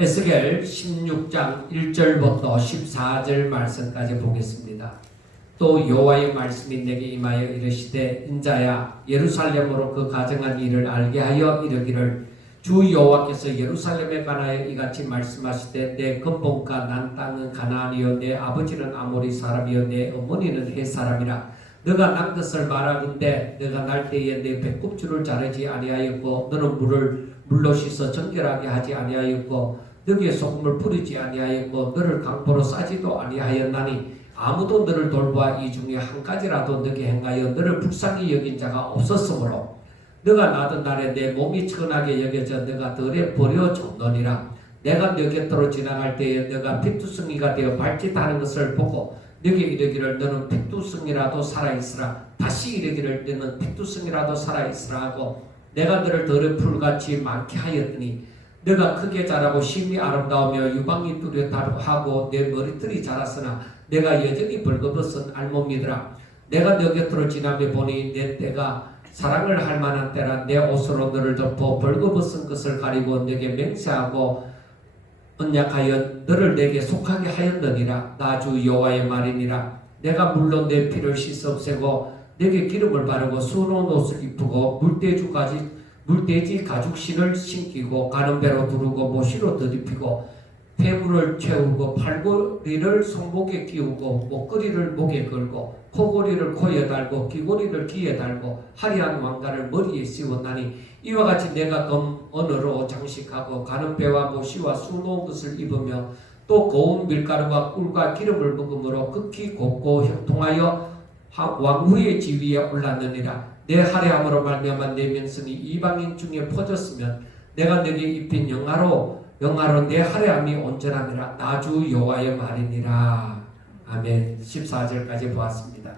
에스겔 16장 1절부터 14절 말씀까지 보겠습니다. 또 여호와의 말씀이 내게 임하여 이르시되 인자야 예루살렘으로 그 가정한 일을 알게 하여 이르기를 주 여호와께서 예루살렘에 관하여 이같이 말씀하시되 내 근본과 난 땅은 가나안이요 내 아버지는 아모리 사람이요 내 어머니는 헷 사람이라. 너가 난 것을 말하는데 너가 날 때에 내 배꼽줄을 자르지 아니하였고 너는 물로 씻어 정결하게 하지 아니하였고 너기에 소금을 뿌리지 아니하였고 너를 강포로 싸지도 아니하였나니 아무도 너를 돌보아 이 중에 한 가지라도 너게 행하여 너를 불쌍히 여긴 자가 없었으므로 너가 나던 날에 내 몸이 천하게 여겨져 너가 덜에 버려졌느니라. 내가 너 곁으로 지나갈 때에 너가 피투성이가 되어 발짓하는 것을 보고 너게 이르기를 너는 피투성이라도 살아있으라. 다시 이르기를 너는 피투성이라도 살아있으라 하고 내가 너를 덜에 풀같이 많게 하였더니 너가 크게 자라고 심히 아름다우며 유방이 뚜렷하고 내 머리털이 자랐으나 내가 여전히 벌거벗은 알몸이더라. 내가 너 곁으로 지나며 보니 내 때가 사랑을 할 만한 때라. 내 옷으로 너를 덮어 벌거벗은 것을 가리고 내게 맹세하고 언약하여 너를 내게 속하게 하였느니라. 나 주 여호와의 말이니라. 내가 물로 내 피를 씻어 없애고 내게 기름을 바르고 수놓은 옷을 입히고 물돼지 가죽신을 신기고 가는 배로 두르고 모시로 덧입히고 폐물을 채우고 팔고리를 손목에 끼우고 목걸이를 목에 걸고 코고리를 코에 달고 귀고리를 귀에 달고 화려한 왕관을 머리에 씌웠나니 이와 같이 내가 금 언어로 장식하고 가는 배와 모시와 수놓은 것을 입으며 또 고운 밀가루와 꿀과 기름을 먹음으로 극히 곱고 형통하여 왕후의 지위에 올랐느니라. 내 화려함으로 말미암아 내 명성이 이방인 중에 퍼졌으면 내가 너에게 입힌 영화로 내 화려함이 온전함이라. 나 주 여호와의 말이니라. 아멘. 14절까지 보았습니다.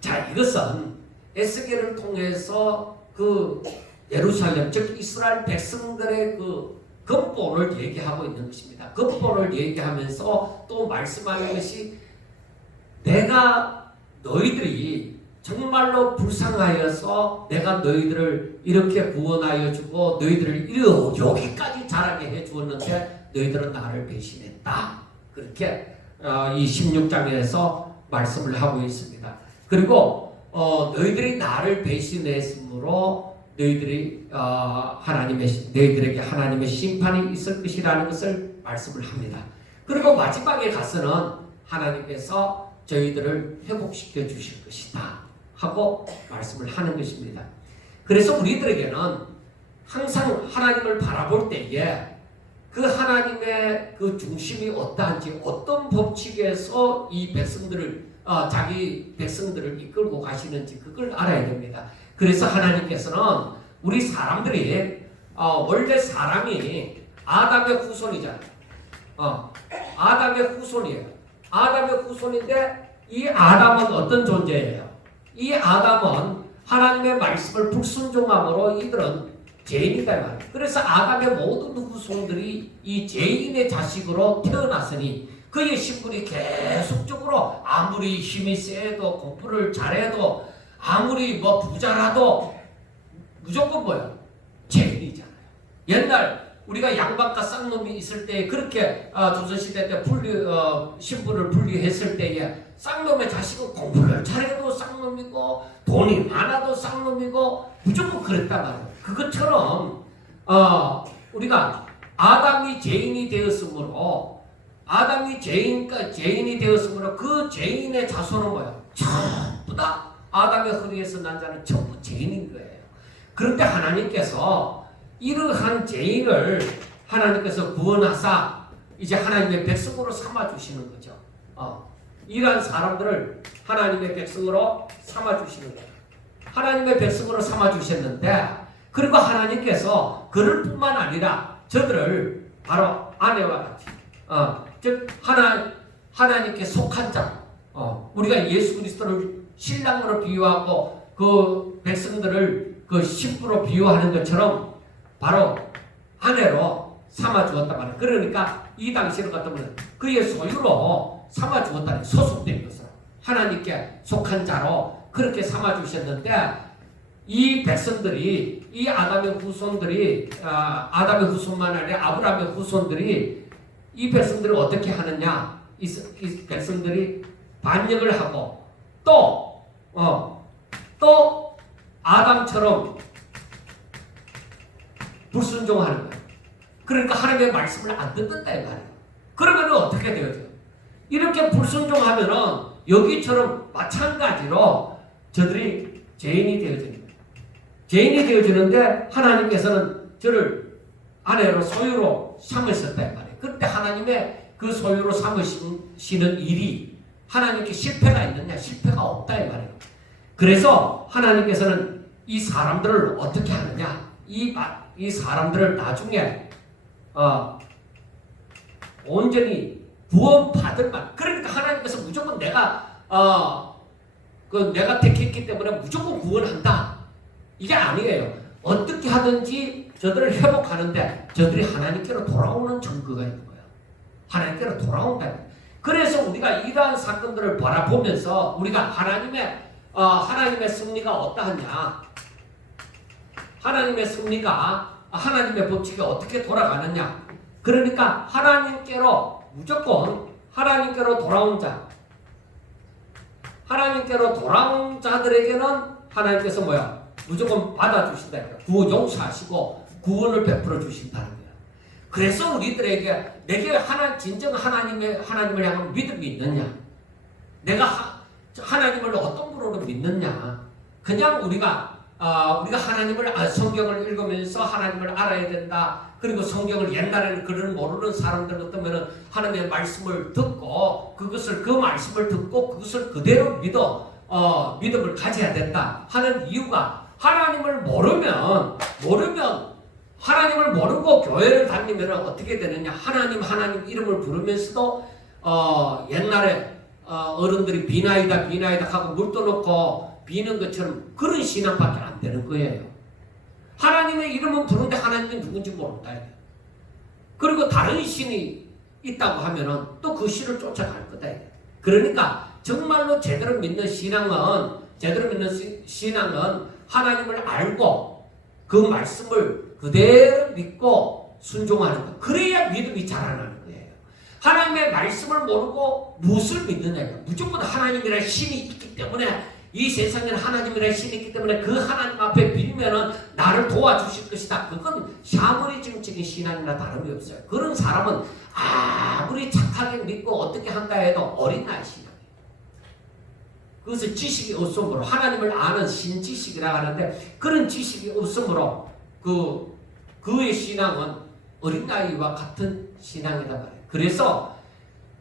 자, 이것은 에스겔을 통해서 그 예루살렘 즉 이스라엘 백성들의 그 근본을 얘기하고 있는 것입니다. 근본을 얘기하면서 또 말씀하는 것이 내가 너희들이 정말로 불쌍하여서 내가 너희들을 이렇게 구원하여 주고 너희들을 여기까지 자라게 해 주었는데 너희들은 나를 배신했다. 그렇게 이 16장에서 말씀을 하고 있습니다. 그리고 너희들이 나를 배신했으므로 너희들에게 하나님의 심판이 있을 것이라는 것을 말씀을 합니다. 그리고 마지막에 가서는 하나님께서 저희들을 회복시켜 주실 것이다 하고 말씀을 하는 것입니다. 그래서 우리들에게는 항상 하나님을 바라볼 때에 그 하나님의 그 중심이 어떠한지 어떤 법칙에서 이 백성들을 자기 백성들을 이끌고 가시는지 그걸 알아야 됩니다. 그래서 하나님께서는 우리 사람들이 원래 사람이 아담의 후손이잖아요. 아담의 후손이에요. 아담의 후손인데 이 아담은 어떤 존재예요? 이 아담은 하나님의 말씀을 불순종함으로 이들은 죄인이다 말이에요. 그래서 아담의 모든 후손들이 이 죄인의 자식으로 태어났으니 그의 신분이 계속적으로 아무리 힘이 세도 공부를 잘해도 아무리 부자라도 무조건 뭐예요? 죄인이잖아요. 옛날 우리가 양반과 쌍놈이 있을 때 그렇게 조선시대 때 신분을 분리했을 때에 쌍놈의 자식은 공부를 잘해도 쌍놈이고 돈이 많아도 쌍놈이고 무조건 그랬단 말이에요. 그것처럼 우리가 아담이 죄인이 되었으므로 그 죄인의 자손은 뭐예요? 전부 다 아담의 허리에서 난 자는 전부 죄인인 거예요. 그런데 하나님께서 이러한 죄인을 하나님께서 구원하사 이제 하나님의 백성으로 삼아주시는 거죠. 이러한 사람들을 하나님의 백성으로 삼아주시는 거예요. 하나님의 백성으로 삼아주셨는데 그리고 하나님께서 그를 뿐만 아니라 저들을 바로 아내와 같이 즉 하나님께 속한 자 우리가 예수 그리스도를 신랑으로 비유하고 그 백성들을 그 신부로 비유하는 것처럼 바로 아내로 삼아주었단 말이에요. 그러니까 이 당시로 갖다 보면 그의 소유로 삼아주었다는 소속된 것으로 하나님께 속한 자로 그렇게 삼아주셨는데 이 백성들이, 이 아담의 후손들이, 아담의 후손만 아니라 아브라함의 후손들이 이 백성들을 어떻게 하느냐? 이 백성들이 반역을 하고 또 아담처럼 불순종하는 거예요. 그러니까 하나님의 말씀을 안 듣는다 이 말이에요. 그러면 어떻게 되어져? 이렇게 불순종하면은 여기처럼 마찬가지로 저들이 죄인이 되어지는 거예요. 죄인이 되어지는데 하나님께서는 저를 아내로 소유로 삼으셨다 이 말이에요. 그때 하나님의 그 소유로 삼으시는 일이 하나님께 실패가 있느냐? 실패가 없다 이 말이에요. 그래서 하나님께서는 이 사람들을 어떻게 하느냐? 이 사람들을 나중에 온전히 구원받을 만. 그러니까 하나님께서 무조건 내가 택했기 때문에 무조건 구원한다. 이게 아니에요. 어떻게 하든지 저들을 회복하는데 저들이 하나님께로 돌아오는 증거가 있는 거예요. 하나님께로 돌아온다. 그래서 우리가 이러한 사건들을 바라보면서 우리가 하나님의 승리가 어떠하냐? 하나님의 승리가 하나님의 법칙이 어떻게 돌아가느냐? 그러니까 무조건 하나님께로 돌아온 자들에게는 하나님께서 무조건 받아주신다. 용서하시고 구원을 베풀어 주신다는 거예요. 그래서 우리들에게 내게 진정 하나님을 향한 믿음이 있느냐? 내가 하나님을 어떤 분으로 믿느냐? 그냥 우리가 하나님을 성경을 읽으면서 하나님을 알아야 된다. 그리고 성경을 옛날에는 글을 모르는 사람들 같으면 하나님의 말씀을 듣고 그 말씀을 듣고 그것을 그대로 믿음을 가져야 된다 하는 이유가 하나님을 모르면 하나님을 모르고 교회를 다니면 어떻게 되느냐? 하나님 이름을 부르면서도 옛날에 어른들이 비나이다 하고 물 떠놓고 비는 것처럼 그런 신앙밖에 안 되는 거예요. 하나님의 이름은 부르는데 하나님은 누군지 모른다. 그리고 다른 신이 있다고 하면은 또 그 신을 쫓아갈 거다. 그러니까 정말로 제대로 믿는 신앙은 하나님을 알고 그 말씀을 그대로 믿고 순종하는 것. 그래야 믿음이 자라나는 거예요. 하나님의 말씀을 모르고 무엇을 믿느냐? 무조건 하나님이라는 신이 있기 때문에 이 세상에는 하나님이라는 신이 있기 때문에 그 하나님 앞에 빌면은 나를 도와주실 것이다. 그건 샤머니즘적인 신앙이나 다름이 없어요. 그런 사람은 아무리 착하게 믿고 어떻게 한다 해도 어린아이 신앙이에요. 그것은 지식이 없으므로 하나님을 아는 신지식이라고 하는데 그런 지식이 없으므로 그의 신앙은 어린아이와 같은 신앙이란 말이에요. 그래서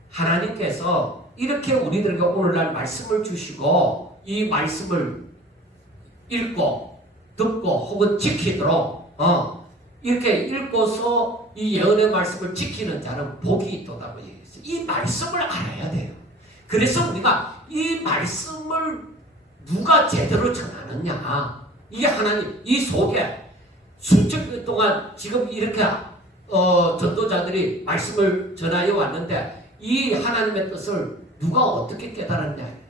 하나님께서 이렇게 우리들에게 오늘날 말씀을 주시고 이 말씀을 읽고 듣고 혹은 지키도록 이렇게 읽고서 이 예언의 말씀을 지키는 자는 복이 있다고 얘기했어요. 이 말씀을 알아야 돼요. 그래서 우리가 이 말씀을 누가 제대로 전하느냐? 이게 하나님 이 속에 수천 년 동안 지금 이렇게 전도자들이 말씀을 전하여 왔는데 이 하나님의 뜻을 누가 어떻게 깨달았냐?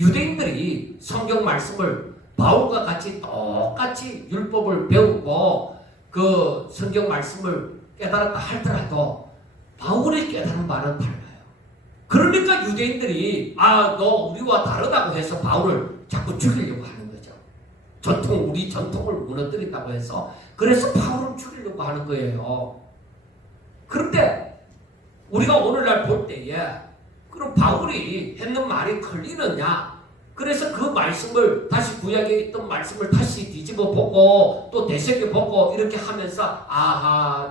유대인들이 성경 말씀을 바울과 같이 똑같이 율법을 배우고 그 성경 말씀을 깨달았다 할지라도 바울이 깨달은 바는 달라요. 그러니까 유대인들이 너 우리와 다르다고 해서 바울을 자꾸 죽이려고 하는 거죠. 우리 전통을 무너뜨린다고 해서 그래서 바울을 죽이려고 하는 거예요. 그런데 우리가 오늘날 볼 때에 그럼 바울이 했는 말이 틀리느냐? 그래서 그 말씀을 다시 구약에 있던 말씀을 다시 뒤집어 보고 또 되새겨 보고 이렇게 하면서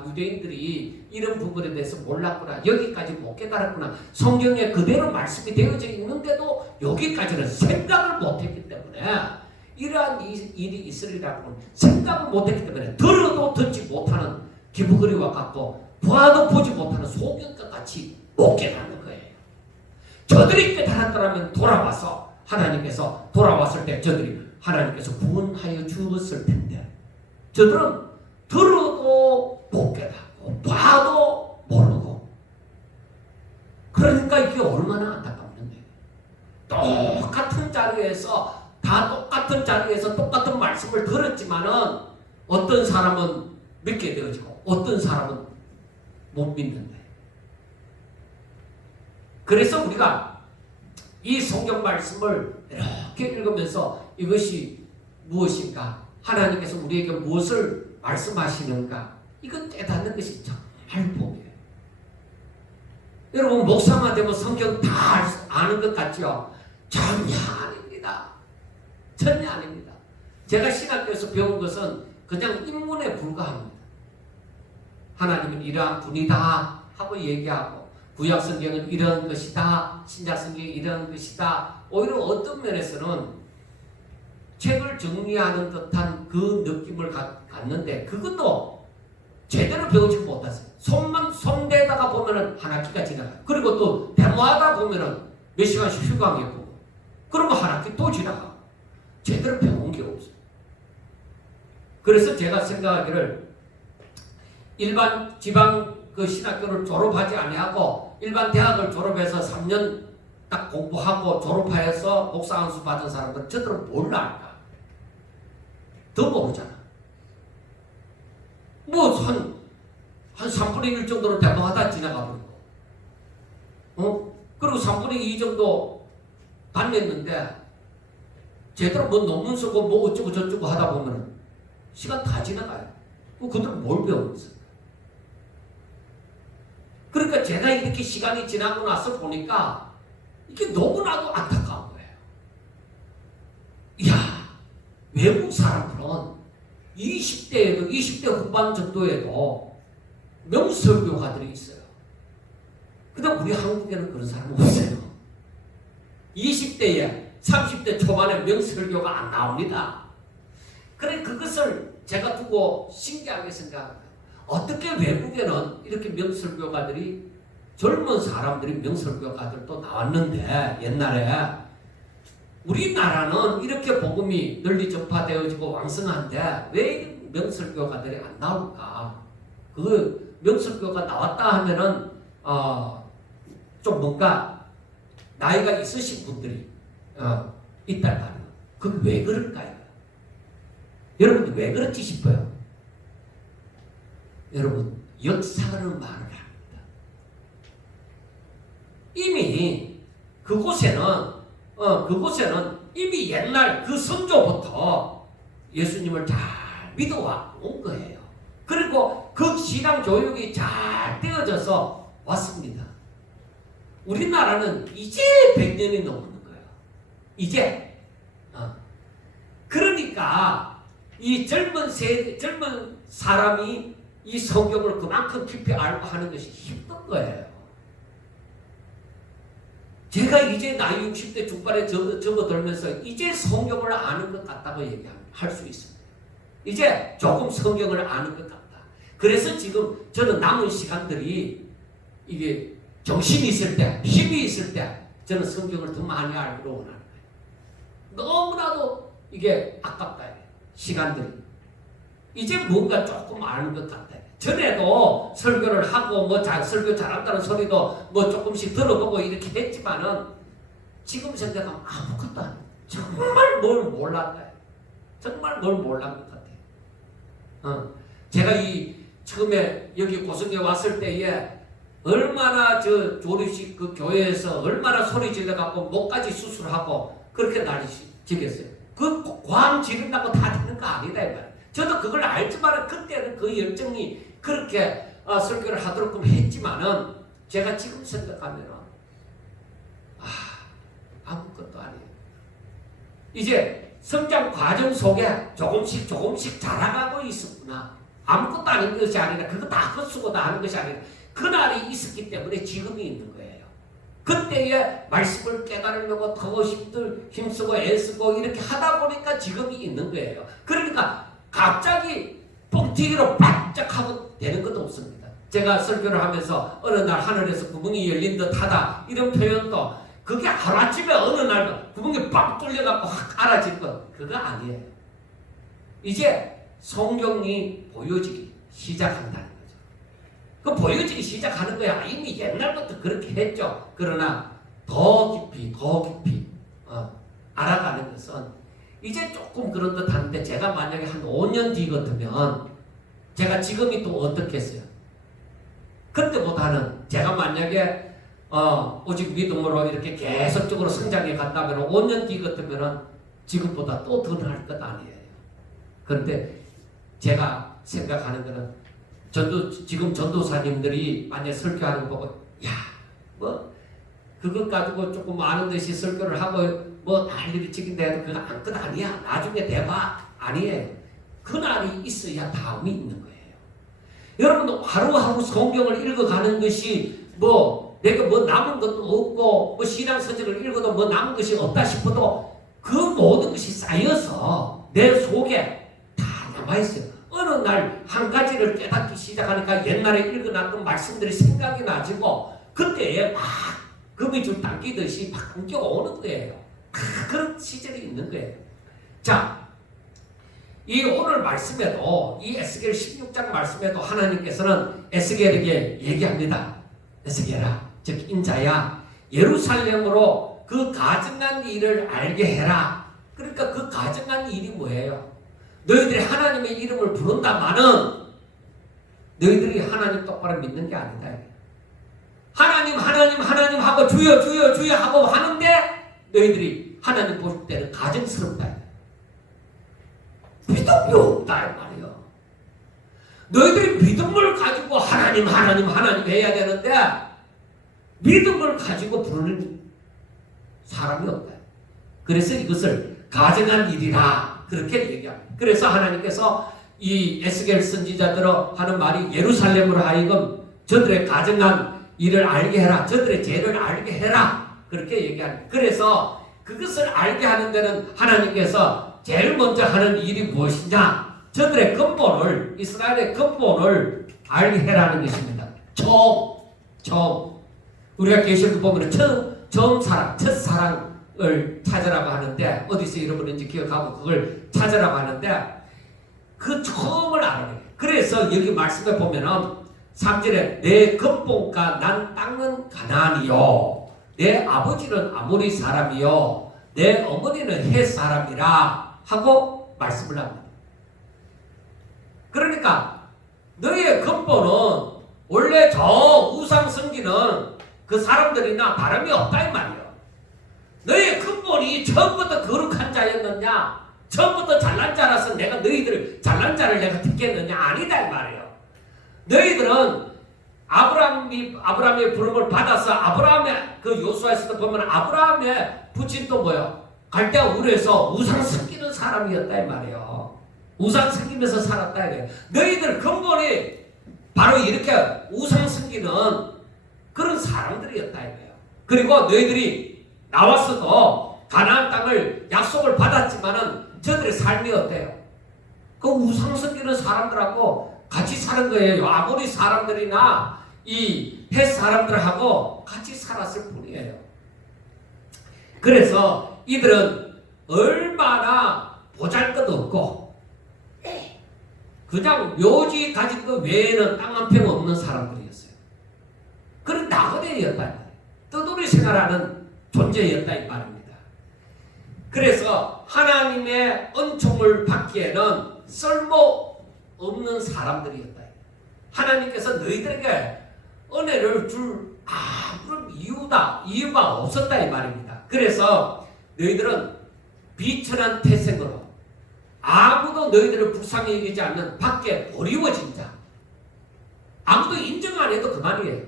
유대인들이 이런 부분에 대해서 몰랐구나. 여기까지 못 깨달았구나. 성경에 그대로 말씀이 되어져 있는데도 여기까지는 생각을 못했기 때문에 이러한 일이 있으리라고 생각을 못했기 때문에 들어도 듣지 못하는 기부거리와 같고 봐도 보지 못하는 소경과 같이 못 깨닫는 거예요. 저들이 깨달았더라면 돌아와서 하나님께서 돌아왔을 때 저들이 하나님께서 구원하여 주었을 텐데 저들은 들어도 못 깨닫고 봐도 모르고 그러니까 이게 얼마나 안타깝는데 똑같은 자리에서 어떤 사람은 믿게 되어지고 어떤 사람은 못 믿는다. 그래서 우리가 이 성경 말씀을 이렇게 읽으면서 이것이 무엇인가, 하나님께서 우리에게 무엇을 말씀하시는가, 이건 깨닫는 것이 정말 복이에요. 여러분, 목사만 되면 성경 다 아는 것 같죠? 전혀 아닙니다. 전혀 아닙니다. 제가 신학교에서 배운 것은 그냥 입문에 불과합니다. 하나님은 이러한 분이다 하고 얘기하고, 구약 성경은 이런 것이다, 신약 성경이 이런 것이다. 오히려 어떤 면에서는 책을 정리하는 듯한 그 느낌을 갖는데, 그것도 제대로 배우지 못했어요. 손대다가 보면은 한 학기가 지나가요. 그리고 또 데모하다 보면은 몇 시간씩 휴강해 보고, 그러면 한 학기 또 지나가고, 제대로 배운 게 없어요. 그래서 제가 생각하기를, 일반 지방 그 신학교를 졸업하지 아니하고 일반 대학을 졸업해서 3년 딱 공부하고 졸업하여서 목사 안수 받은 사람들은 저들은 뭘 알까? 더 모르잖아. 뭐 한 3분의 1 정도로 대모하다 지나가 버리고, 그리고 3분의 2 정도 다녔는데 제대로 뭐 논문 쓰고 뭐 어쩌고 저쩌고 하다 보면은 시간 다 지나가요. 그들은 뭘 배우겠어? 그러니까 제가 이렇게 시간이 지나고 나서 보니까 이게 너무나도 안타까운 거예요. 이야, 외국 사람들은 20대에도, 20대 후반 정도에도 명설교가들이 있어요. 근데 우리 한국에는 그런 사람은 없어요. 20대에, 30대 초반에 명설교가 안 나옵니다. 그래, 그것을 제가 두고 신기하게 생각합니다. 어떻게 외국에는 이렇게 명설교가들이, 젊은 사람들이 명설교가들도 나왔는데, 옛날에 우리나라는 이렇게 복음이 널리 전파되어지고 왕성한데 왜 명설교가들이 안 나올까? 그 명설교가 나왔다 하면은 좀 뭔가 나이가 있으신 분들이 있단 말이에요. 그게 왜 그럴까요? 여러분, 왜 그렇지 싶어요? 여러분, 역사는 말을 합니다. 이미 그곳에는 이미 옛날 그 선조부터 예수님을 잘 믿어온 거예요. 그리고 그 신앙 교육이 잘 되어져서 왔습니다. 우리나라는 이제 100년이 넘는 거예요. 이제. 그러니까 이 젊은 사람이 이 성경을 그만큼 깊이 알고 하는 것이 힘든 거예요. 제가 이제 나이 60대 중반에 접어들면서 이제 성경을 아는 것 같다고 할 수 있습니다. 이제 조금 성경을 아는 것 같다. 그래서 지금 저는 남은 시간들이 이게 정신이 있을 때, 힘이 있을 때 저는 성경을 더 많이 알기로 원하는 거예요. 너무나도 이게 아깝다. 시간들이. 이제 뭔가 조금 아는 것 같아. 전에도 설교를 하고 설교 잘한다는 소리도 뭐 조금씩 들어보고 이렇게 했지만은 지금 생각하면 아무것도 안 해. 정말 뭘 몰랐다. 정말 뭘 몰란 것 같아. 제가 처음에 여기 고성에 왔을 때에 얼마나 조립식 그 교회에서 얼마나 소리 질러갖고 목까지 수술하고 그렇게 난리 지겠어요. 그 광 지른다고 다 되는 거 아니다 이 말이야. 저도 그걸 알지만 그때는 그 열정이 그렇게 설교를 하도록 했지만은 제가 지금 생각하면은 아무것도 아니에요. 이제 성장 과정 속에 조금씩 자라가고 있었구나. 아무것도 아닌 것이 아니라 그거 다 헛수고 다 하는 것이 아니라 그날이 있었기 때문에 지금이 있는 거예요. 그때의 말씀을 깨달으려고 더 힘쓰고 애쓰고 이렇게 하다 보니까 지금이 있는 거예요. 그러니까 갑자기 뻥튀기로 바짝 하고 되는 것도 없습니다. 제가 설교를 하면서 어느 날 하늘에서 구멍이 열린 듯하다 이런 표현도 그게 하루아침에 어느 날 구멍이 빡 뚫려갖고 확 알아질 것 그거 아니에요. 이제 성경이 보여지기 시작한다는 거죠. 그 보여지기 시작하는 거야. 이미 옛날부터 그렇게 했죠. 그러나 더 깊이 알아가는 것은 이제 조금 그런 듯 하는데 제가 만약에 한 5년 뒤 같으면 제가 지금이 또 어떻겠어요? 그때보다는 제가 만약에 오직 믿음으로 이렇게 계속적으로 성장해 간다면 5년 뒤 같으면 지금보다 또 더 나을 것 아니에요. 그런데 제가 생각하는 거는 지금 전도사님들이 만약 설교하는 거 보고 뭐 그것 가지고 조금 많은 듯이 설교를 하고 뭐 난리를 치긴데 그거 아무것도 아니야. 나중에 대봐. 아니에요. 그날이 있어야 다음이 있는 거예요. 여러분도 하루하루 성경을 읽어가는 것이 뭐 내가 뭐 남은 것도 없고 뭐 신앙서적을 읽어도 뭐 남은 것이 없다 싶어도 그 모든 것이 쌓여서 내 속에 다 남아있어요. 어느 날 한 가지를 깨닫기 시작하니까 옛날에 읽어놨던 말씀들이 생각이 나지고 그때에 막 거미줄 당기듯이 막 옮겨오는 거예요. 그런 시절이 있는 거예요. 자, 이 오늘 말씀에도 이 에스겔 16장 말씀에도 하나님께서는 에스겔에게 얘기합니다. 에스겔아, 즉 인자야, 예루살렘으로 그 가증한 일을 알게 해라. 그러니까 그 가증한 일이 뭐예요? 너희들이 하나님의 이름을 부른다마는 너희들이 하나님 똑바로 믿는 게 아니다. 하나님 하고 주여 주여 주여 하고 하는데 너희들이 하나님 볼 때는 가증스럽다. 믿음이 없다 이 말이에요. 너희들이 믿음을 가지고 하나님 해야 되는데 믿음을 가지고 부르는 사람이 없다. 그래서 이것을 가증한 일이라 그렇게 얘기합니다. 그래서 하나님께서 이 에스겔 선지자들어 하는 말이 예루살렘으로 하여금 저들의 가증한 일을 알게 해라. 저들의 죄를 알게 해라. 그렇게 얘기합니다. 그래서 그것을 알게 하는 데는 하나님께서 제일 먼저 하는 일이 무엇이냐? 저들의 근본을, 이스라엘의 근본을 알게 해라는 것입니다. 처음. 우리가 계시록 보면 첫사랑을 찾으라고 하는데, 어디서 잃어버린지 기억하고 그걸 찾으라고 하는데, 그 처음을 알아내요. 그래서 여기 말씀에 보면은 3절에 내 근본과 난 땅은 가나안이요, 내 아버지는 아모리 사람이요, 내 어머니는 헷 사람이라 하고 말씀을 합니다. 그러니까 너희의 근본은 원래 저 우상 섬기는 그 사람들이나 다름이 없다 이 말이에요. 너희의 근본이 처음부터 거룩한 자였느냐, 처음부터 잘난 자라서 내가 너희들을 잘난 자를 내가 택했느냐, 아니다 이 말이에요. 너희들은 아브라함의 부름을 받아서 아브라함의 그 요수아에서도 보면 아브라함의 부친도 뭐예요? 갈대아 우르에서 우상 섬기는 사람이었다 이 말이에요. 우상 섬기면서 살았다 이거예요. 너희들 근본이 바로 이렇게 우상 섬기는 그런 사람들이었다 이거예요. 그리고 너희들이 나왔어도 가나안 땅을 약속을 받았지만은 저들의 삶이 어때요? 그 우상 섬기는 사람들하고 같이 사는 거예요. 아모리 사람들이나 이 헷 사람들하고 같이 살았을 뿐이에요. 그래서 이들은 얼마나 보잘것없고 그냥 묘지 가진 것 외에는 땅 한 평 없는 사람들이었어요. 그런 나그네였다. 떠돌이 생활하는 존재였다 이 말입니다. 그래서 하나님의 은총을 받기에는 쓸모없는 사람들이었다. 하나님께서 너희들에게 은혜를 줄 아무런 이유가 없었다 이 말입니다. 그래서 너희들은 비천한 태생으로 아무도 너희들을 불쌍히 여기지 않는 밖에 버리워진 자, 아무도 인정 안 해도 그만이에요.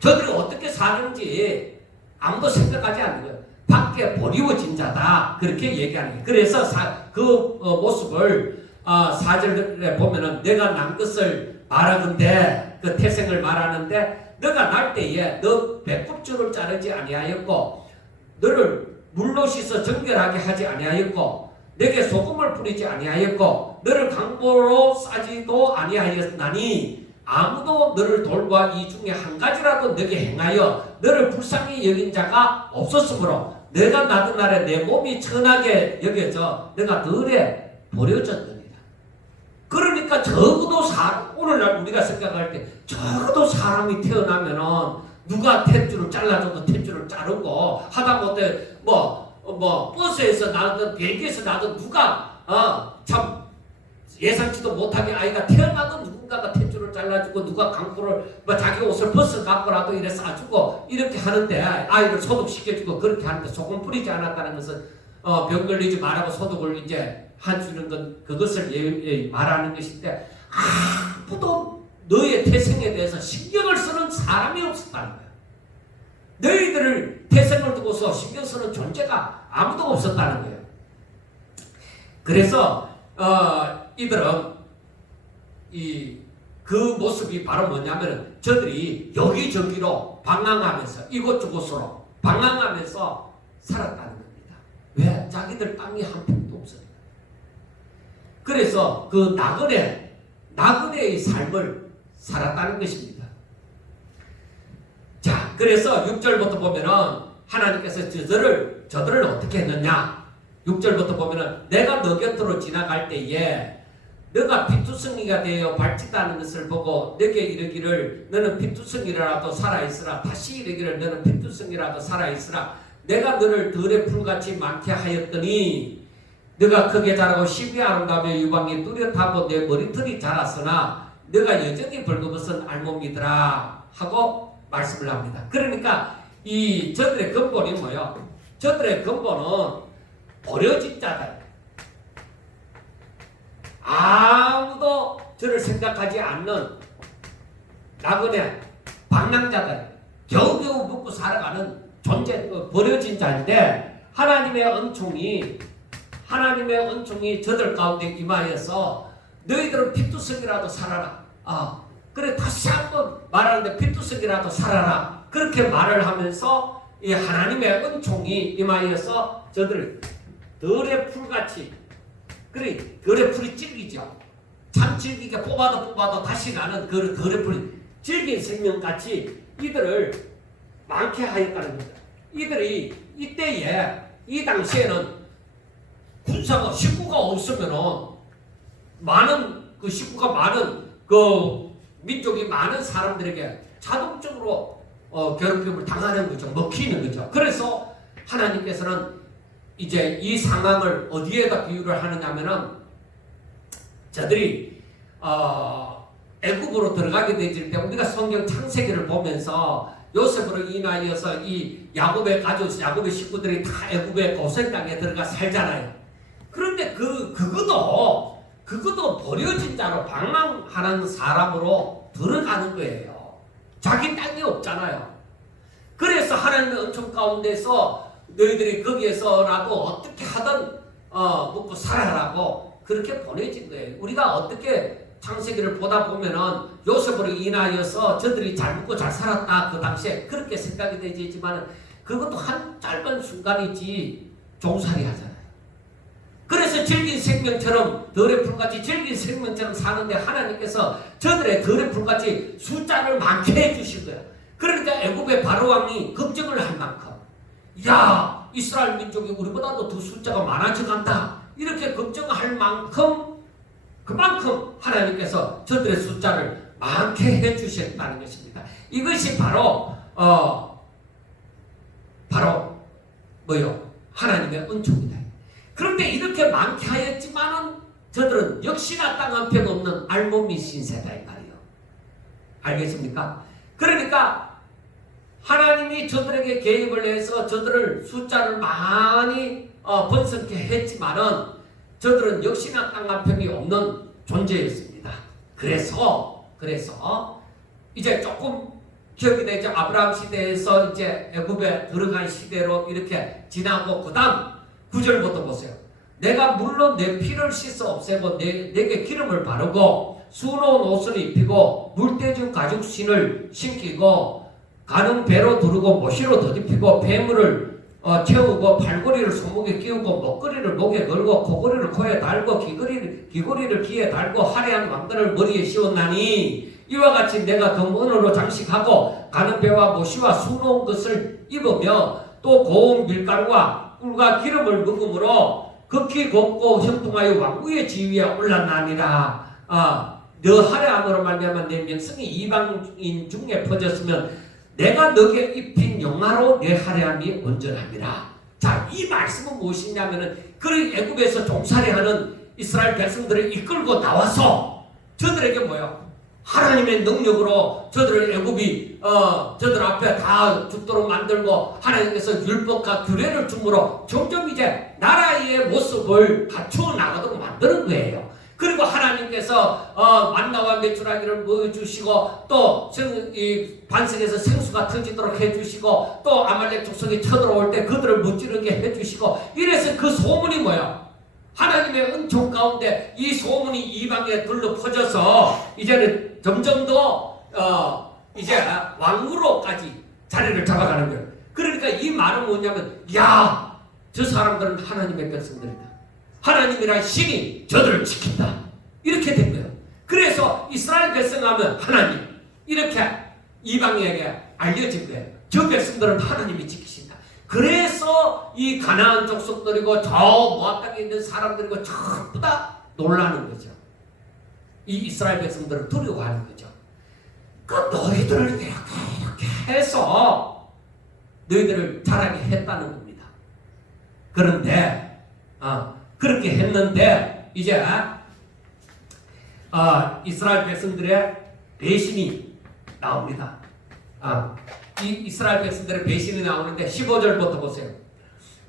저들이 어떻게 사는지 아무도 생각하지 않는 거예요. 밖에 버리워진 자다 그렇게 얘기하는 거예요. 그래서 그 모습을 4절에 보면은 내가 난 것을 말하건대, 그 태생을 말하는데 너가 날 때에 너 배꼽줄을 자르지 아니하였고 너를 물로 씻어 정결하게 하지 아니하였고 내게 소금을 뿌리지 아니하였고 너를 강보로 싸지도 아니하였나니 아무도 너를 돌봐 이 중에 한 가지라도 너에게 행하여 너를 불쌍히 여긴 자가 없었으므로 내가 나던 날에 내 몸이 천하게 여겨져 내가 덜에 버려졌느니라. 그러니까 적어도 오늘날 우리가 생각할 때 적어도 사람이 태어나면은 누가 탯줄을 잘라줘도 탯줄을 자르고 하다못해 뭐 버스에서 나든 비행기에서 나든 누가 참 예상치도 못하게 아이가 태어나도 누군가가 탯줄을 잘라주고 누가 강구를 뭐 자기 옷을 벗어 갖고라도 이래 싸주고 이렇게 하는데 아이를 소독시켜주고 그렇게 하는데 소금 뿌리지 않았다는 것은 병 걸리지 말라고 소독을 이제 해주는 건 그것을 말하는 것인데 아무도 너의 태생에 대해서 신경을 쓰는 사람이 없었다는 거야. 너희들을 태생을 두고서 신경 쓰는 존재가 아무도 없었다는 거예요. 그래서 이들은 그 모습이 바로 뭐냐면 저들이 여기저기로 방황하면서 이곳저곳으로 방황하면서 살았다는 겁니다. 왜? 자기들 땅이 한 평도 없으니까. 그래서 그 나그네의 삶을 살았다는 것입니다. 자, 그래서 6절부터 보면은 하나님께서 저들을 어떻게 했느냐? 6절부터 보면은 내가 너 곁으로 지나갈 때에 너가 피투성이가 되어 밟지다는 것을 보고 내게 이르기를 너는 피투성이라도 살아있으라. 다시 이르기를 너는 피투성이라도 살아있으라. 내가 너를 들의 풀같이 많게 하였더니 너가 크게 자라고 심히 아름다며 유방이 뚜렷하고 내 머리털이 자랐으나 너가 여전히 벌거벗은 알몸이더라 하고 말씀을 합니다. 그러니까 이 저들의 근본이 뭐예요? 저들의 근본은 버려진 자들, 아무도 저를 생각하지 않는 나그네 방랑자들, 겨우겨우 먹고 살아가는 존재, 버려진 자인데 하나님의 은총이 저들 가운데 임하여서 너희들은 피투성이라도 살아라. 그래 다시 한번 말하는데 피투성이라도 살아라. 그렇게 말을 하면서 이 하나님의 은총이 임하여서 저들 들의 풀같이, 그래 들의 풀이 질기죠. 참 질기게 뽑아도 다시 나는 그 들의 풀이 질긴 생명같이 이들을 많게 하였다는 겁니다. 이들이 이때에 이 당시에는 군사가 식구가 없으면은 많은 그 식구가 많은 그 민족이 많은 사람들에게 자동적으로 괴롭힘을 당하는 거죠. 먹히는 거죠. 그래서 하나님께서는 이제 이 상황을 어디에다 비유를 하느냐면은 저들이 애굽으로 들어가게 되질 때 우리가 성경 창세기를 보면서 요셉으로 인하여서 이 야곱의 가족, 야곱의 식구들이 다 애굽의 고센 땅에 들어가 살잖아요. 그런데 그것도 버려진 자로 방황하는 사람으로 들어가는 거예요. 자기 땅이 없잖아요. 그래서 하나님의 은총 가운데서 너희들이 거기에서라도 어떻게 하든 먹고 살아라고 그렇게 보내진 거예요. 우리가 어떻게 창세기를 보다 보면은 요셉으로 인하여서 저들이 잘 먹고 잘 살았다 그 당시에 그렇게 생각이 되지만 그것도 한 짧은 순간이지 종살이 하잖아요. 그래서 질긴 생명처럼 들의 풀같이 질긴 생명처럼 사는데 하나님께서 저들의 들의 풀같이 숫자를 많게 해주신 거예요. 그러니까 애굽의 바로왕이 걱정을 한 만큼 야 이스라엘 민족이 우리보다도 더 숫자가 많아져 간다 이렇게 걱정할 만큼 그만큼 하나님께서 저들의 숫자를 많게 해주셨다는 것입니다. 이것이 바로 뭐요? 하나님의 은총이다. 그런데 이렇게 많게 하였지만은 저들은 역시나 땅 한 편 없는 알몸이 신세다 이 말이에요. 알겠습니까? 그러니까 하나님이 저들에게 개입을 해서 저들을 숫자를 많이 번성케 했지만은 저들은 역시나 땅 한 편이 없는 존재였습니다. 그래서 이제 조금 기억이 되죠. 아브라함 시대에서 이제 애굽에 들어간 시대로 이렇게 지나고 그다음 9절부터 보세요. 내가 물론 내 피를 씻어 없애고 내게 기름을 바르고 수놓은 옷을 입히고 물대중 가죽신을 신기고 가는 배로 두르고 모시로 더듬히고 배물을 채우고 팔걸이를 손목에 끼우고 목걸이를 목에 걸고 코걸이를 코에 달고 귀걸이를 귀에 달고 화려한 왕관을 머리에 씌웠나니 이와 같이 내가 금은으로 장식하고 가는 배와 모시와 수놓은 것을 입으며 또 고운 밀가루와 꿀과 기름을 먹음으로 극히 곱고 형통하여 왕국의 지위에 올랐나니라. 너 화려함으로 말미암아 내 명성이 이방인 중에 퍼졌으면 내가 너게 입힌 영화로 내 화려함이 온전함이라. 자, 자, 이 말씀은 무엇이냐면은 그 애굽에서 종살이하는 이스라엘 백성들을 이끌고 나와서 저들에게 뭐요? 하나님의 능력으로 저들을 애굽이 저들 앞에 다 죽도록 만들고 하나님께서 율법과 규례를 줌으로 점점 이제 나라의 모습을 갖추어 나가도록 만드는 거예요. 그리고 하나님께서 만나와 메추라기를 보여주시고 또 이 반석에서 생수가 터지도록 해주시고 또 아말렉 족속이 쳐들어올 때 그들을 무찌르게 해주시고 이래서 그 소문이 뭐야? 하나님의 은총 가운데 이 소문이 이방에 둘러 퍼져서 이제는 점점 더 이제 왕으로까지 자리를 잡아가는 거예요. 그러니까 이 말은 뭐냐면 야, 저 사람들은 하나님의 백성들이다. 하나님이란 신이 저들을 지킨다. 이렇게 된 거예요. 그래서 이스라엘 백성하면 하나님 이렇게 이방에게 알려진 거예요. 저 백성들은 하나님이 지키신다. 그래서 이 가나안 족속들이고 저 모압 땅에 있는 사람들이고 전부 다 놀라는 거죠. 이 이스라엘 백성들을 두려워하는 거죠. 그 너희들을 이렇게 해서 너희들을 자라게 했다는 겁니다. 그런데 그렇게 했는데 이제 이스라엘 백성들의 배신이 나옵니다. 이 이스라엘 백성들의 배신이 나오는데 15절부터 보세요.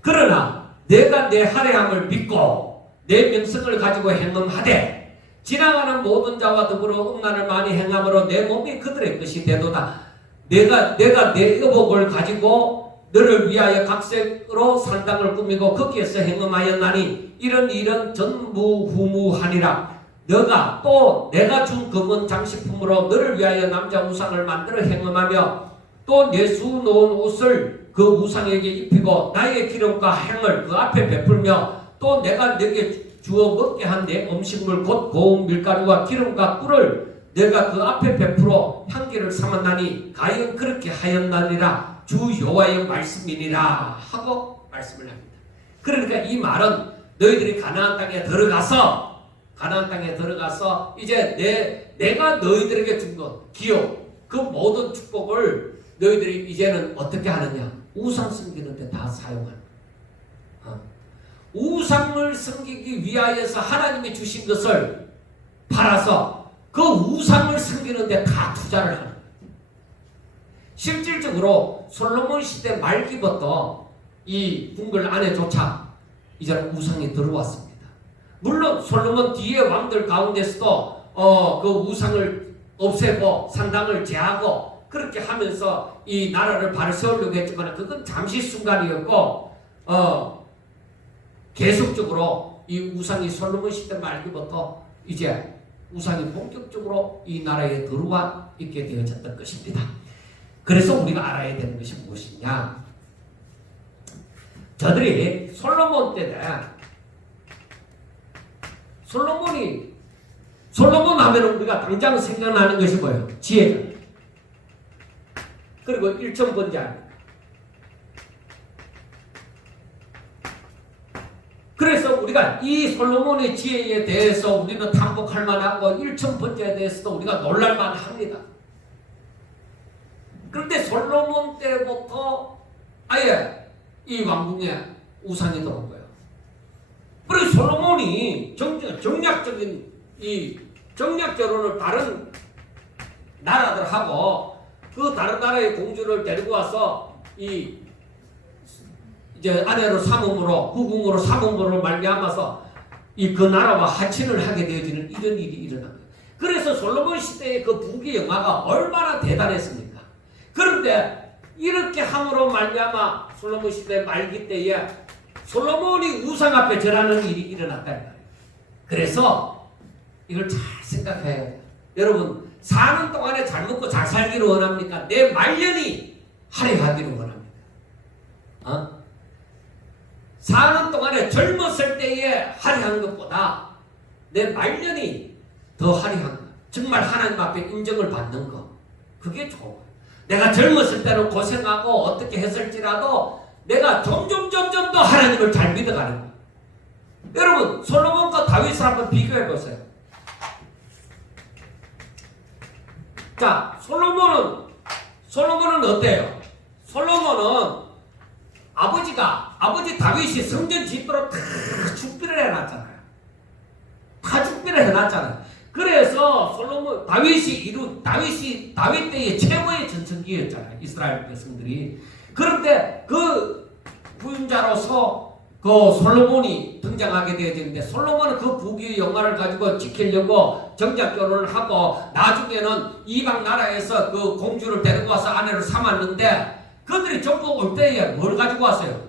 그러나 내가 내 할애함을 믿고 내 명성을 가지고 행음하되 지나가는 모든 자와 더불어 음란을 많이 행함으로 내 몸이 그들의 것이 되도다. 내가 내 의복을 가지고 너를 위하여 각색으로 산당을 꾸미고 거기에서 행음하였나니 이런 일은 전무후무하니라. 너가 또 내가 준 금은 장식품으로 너를 위하여 남자 우상을 만들어 행음하며 또 내 수 놓은 옷을 그 우상에게 입히고 나의 기름과 행을 그 앞에 베풀며 또 내가 네게 주어 먹게 한 내 음식물 곧 고운 밀가루와 기름과 꿀을 내가 그 앞에 베풀어 향기를 삼았나니 가히 그렇게 하였나니라. 주 여호와의 말씀이니라 하고 말씀을 합니다. 그러니까 이 말은 너희들이 가나안 땅에 들어가서 이제 내가 너희들에게 준 것 기업 그 모든 축복을 너희들이 이제는 어떻게 하느냐? 우상 섬기는데 다 사용하는 거야. 우상을 섬기기 위하여서 하나님이 주신 것을 팔아서 그 우상을 섬기는데 다 투자를 하는 거야. 실질적으로 솔로몬 시대 말기부터 이 궁궐 안에조차 이제는 우상이 들어왔습니다. 물론 솔로몬 뒤에 왕들 가운데서도 그 우상을 없애고 산당을 제하고 그렇게 하면서 이 나라를 바로 세우려고 했지만 그건 잠시 순간이었고 계속적으로 이 우상이 솔로몬 시대 말기부터 이제 우상이 본격적으로 이 나라에 들어와 있게 되어졌던 것입니다. 그래서 우리가 알아야 되는 것이 무엇이냐? 저들이 솔로몬 때는 솔로몬 하면 우리가 당장 생각나는 것이 뭐예요? 지혜자. 그리고 일천번제합니다. 그래서 우리가 이 솔로몬의 지혜에 대해서 우리는 탐복할 만하고 일천번제에 대해서도 우리가 놀랄 만합니다. 그런데 솔로몬 때부터 아예 이 왕궁에 우상이 들어온 거예요. 그리고 솔로몬이 정략적인 이 정략 결혼을 다른 나라들하고 그 다른 나라의 공주를 데리고 와서 이제 아내로 삼음으로 후궁으로 삼음으로 말미암아서 그 나라와 하친을 하게 되어지는 이런 일이 일어난 거예요. 그래서 솔로몬 시대의 그 부귀 영화가 얼마나 대단했습니까? 그런데 이렇게 함으로 말미암아 솔로몬 시대 말기 때에 솔로몬이 우상 앞에 절하는 일이 일어났다는 거예요. 그래서 이걸 잘 생각해야 돼요. 여러분 사는 동안에 잘 먹고 잘 살기를 원합니까? 내 말년이 화려하기를 원합니다. 사는 동안에 젊었을 때에 화려한 것보다 내 말년이 더 화려한 것, 정말 하나님 앞에 인정을 받는 것, 그게 좋아요. 내가 젊었을 때는 고생하고 어떻게 했을지라도 내가 점점 더 하나님을 잘 믿어가는 거예요. 여러분 솔로몬과 다윗을 한번 비교해 보세요. 자, 솔로몬은 어때요? 솔로몬은 아버지가 아버지 다윗이 성전 짓도록 다 축비를 해놨잖아요. 다 축비를 해놨잖아요. 그래서 다윗 때의 최고의 전성기였잖아요. 이스라엘 백성들이. 그런데 그 후임자로서 그 솔로몬이 등장하게 되어야 되는데, 솔로몬은 그 부귀의 영광을 가지고 지키려고 정작 결혼을 하고 나중에는 이방 나라에서 그 공주를 데리고 와서 아내를 삼았는데, 그들이 전부 올 때에 뭘 가지고 왔어요?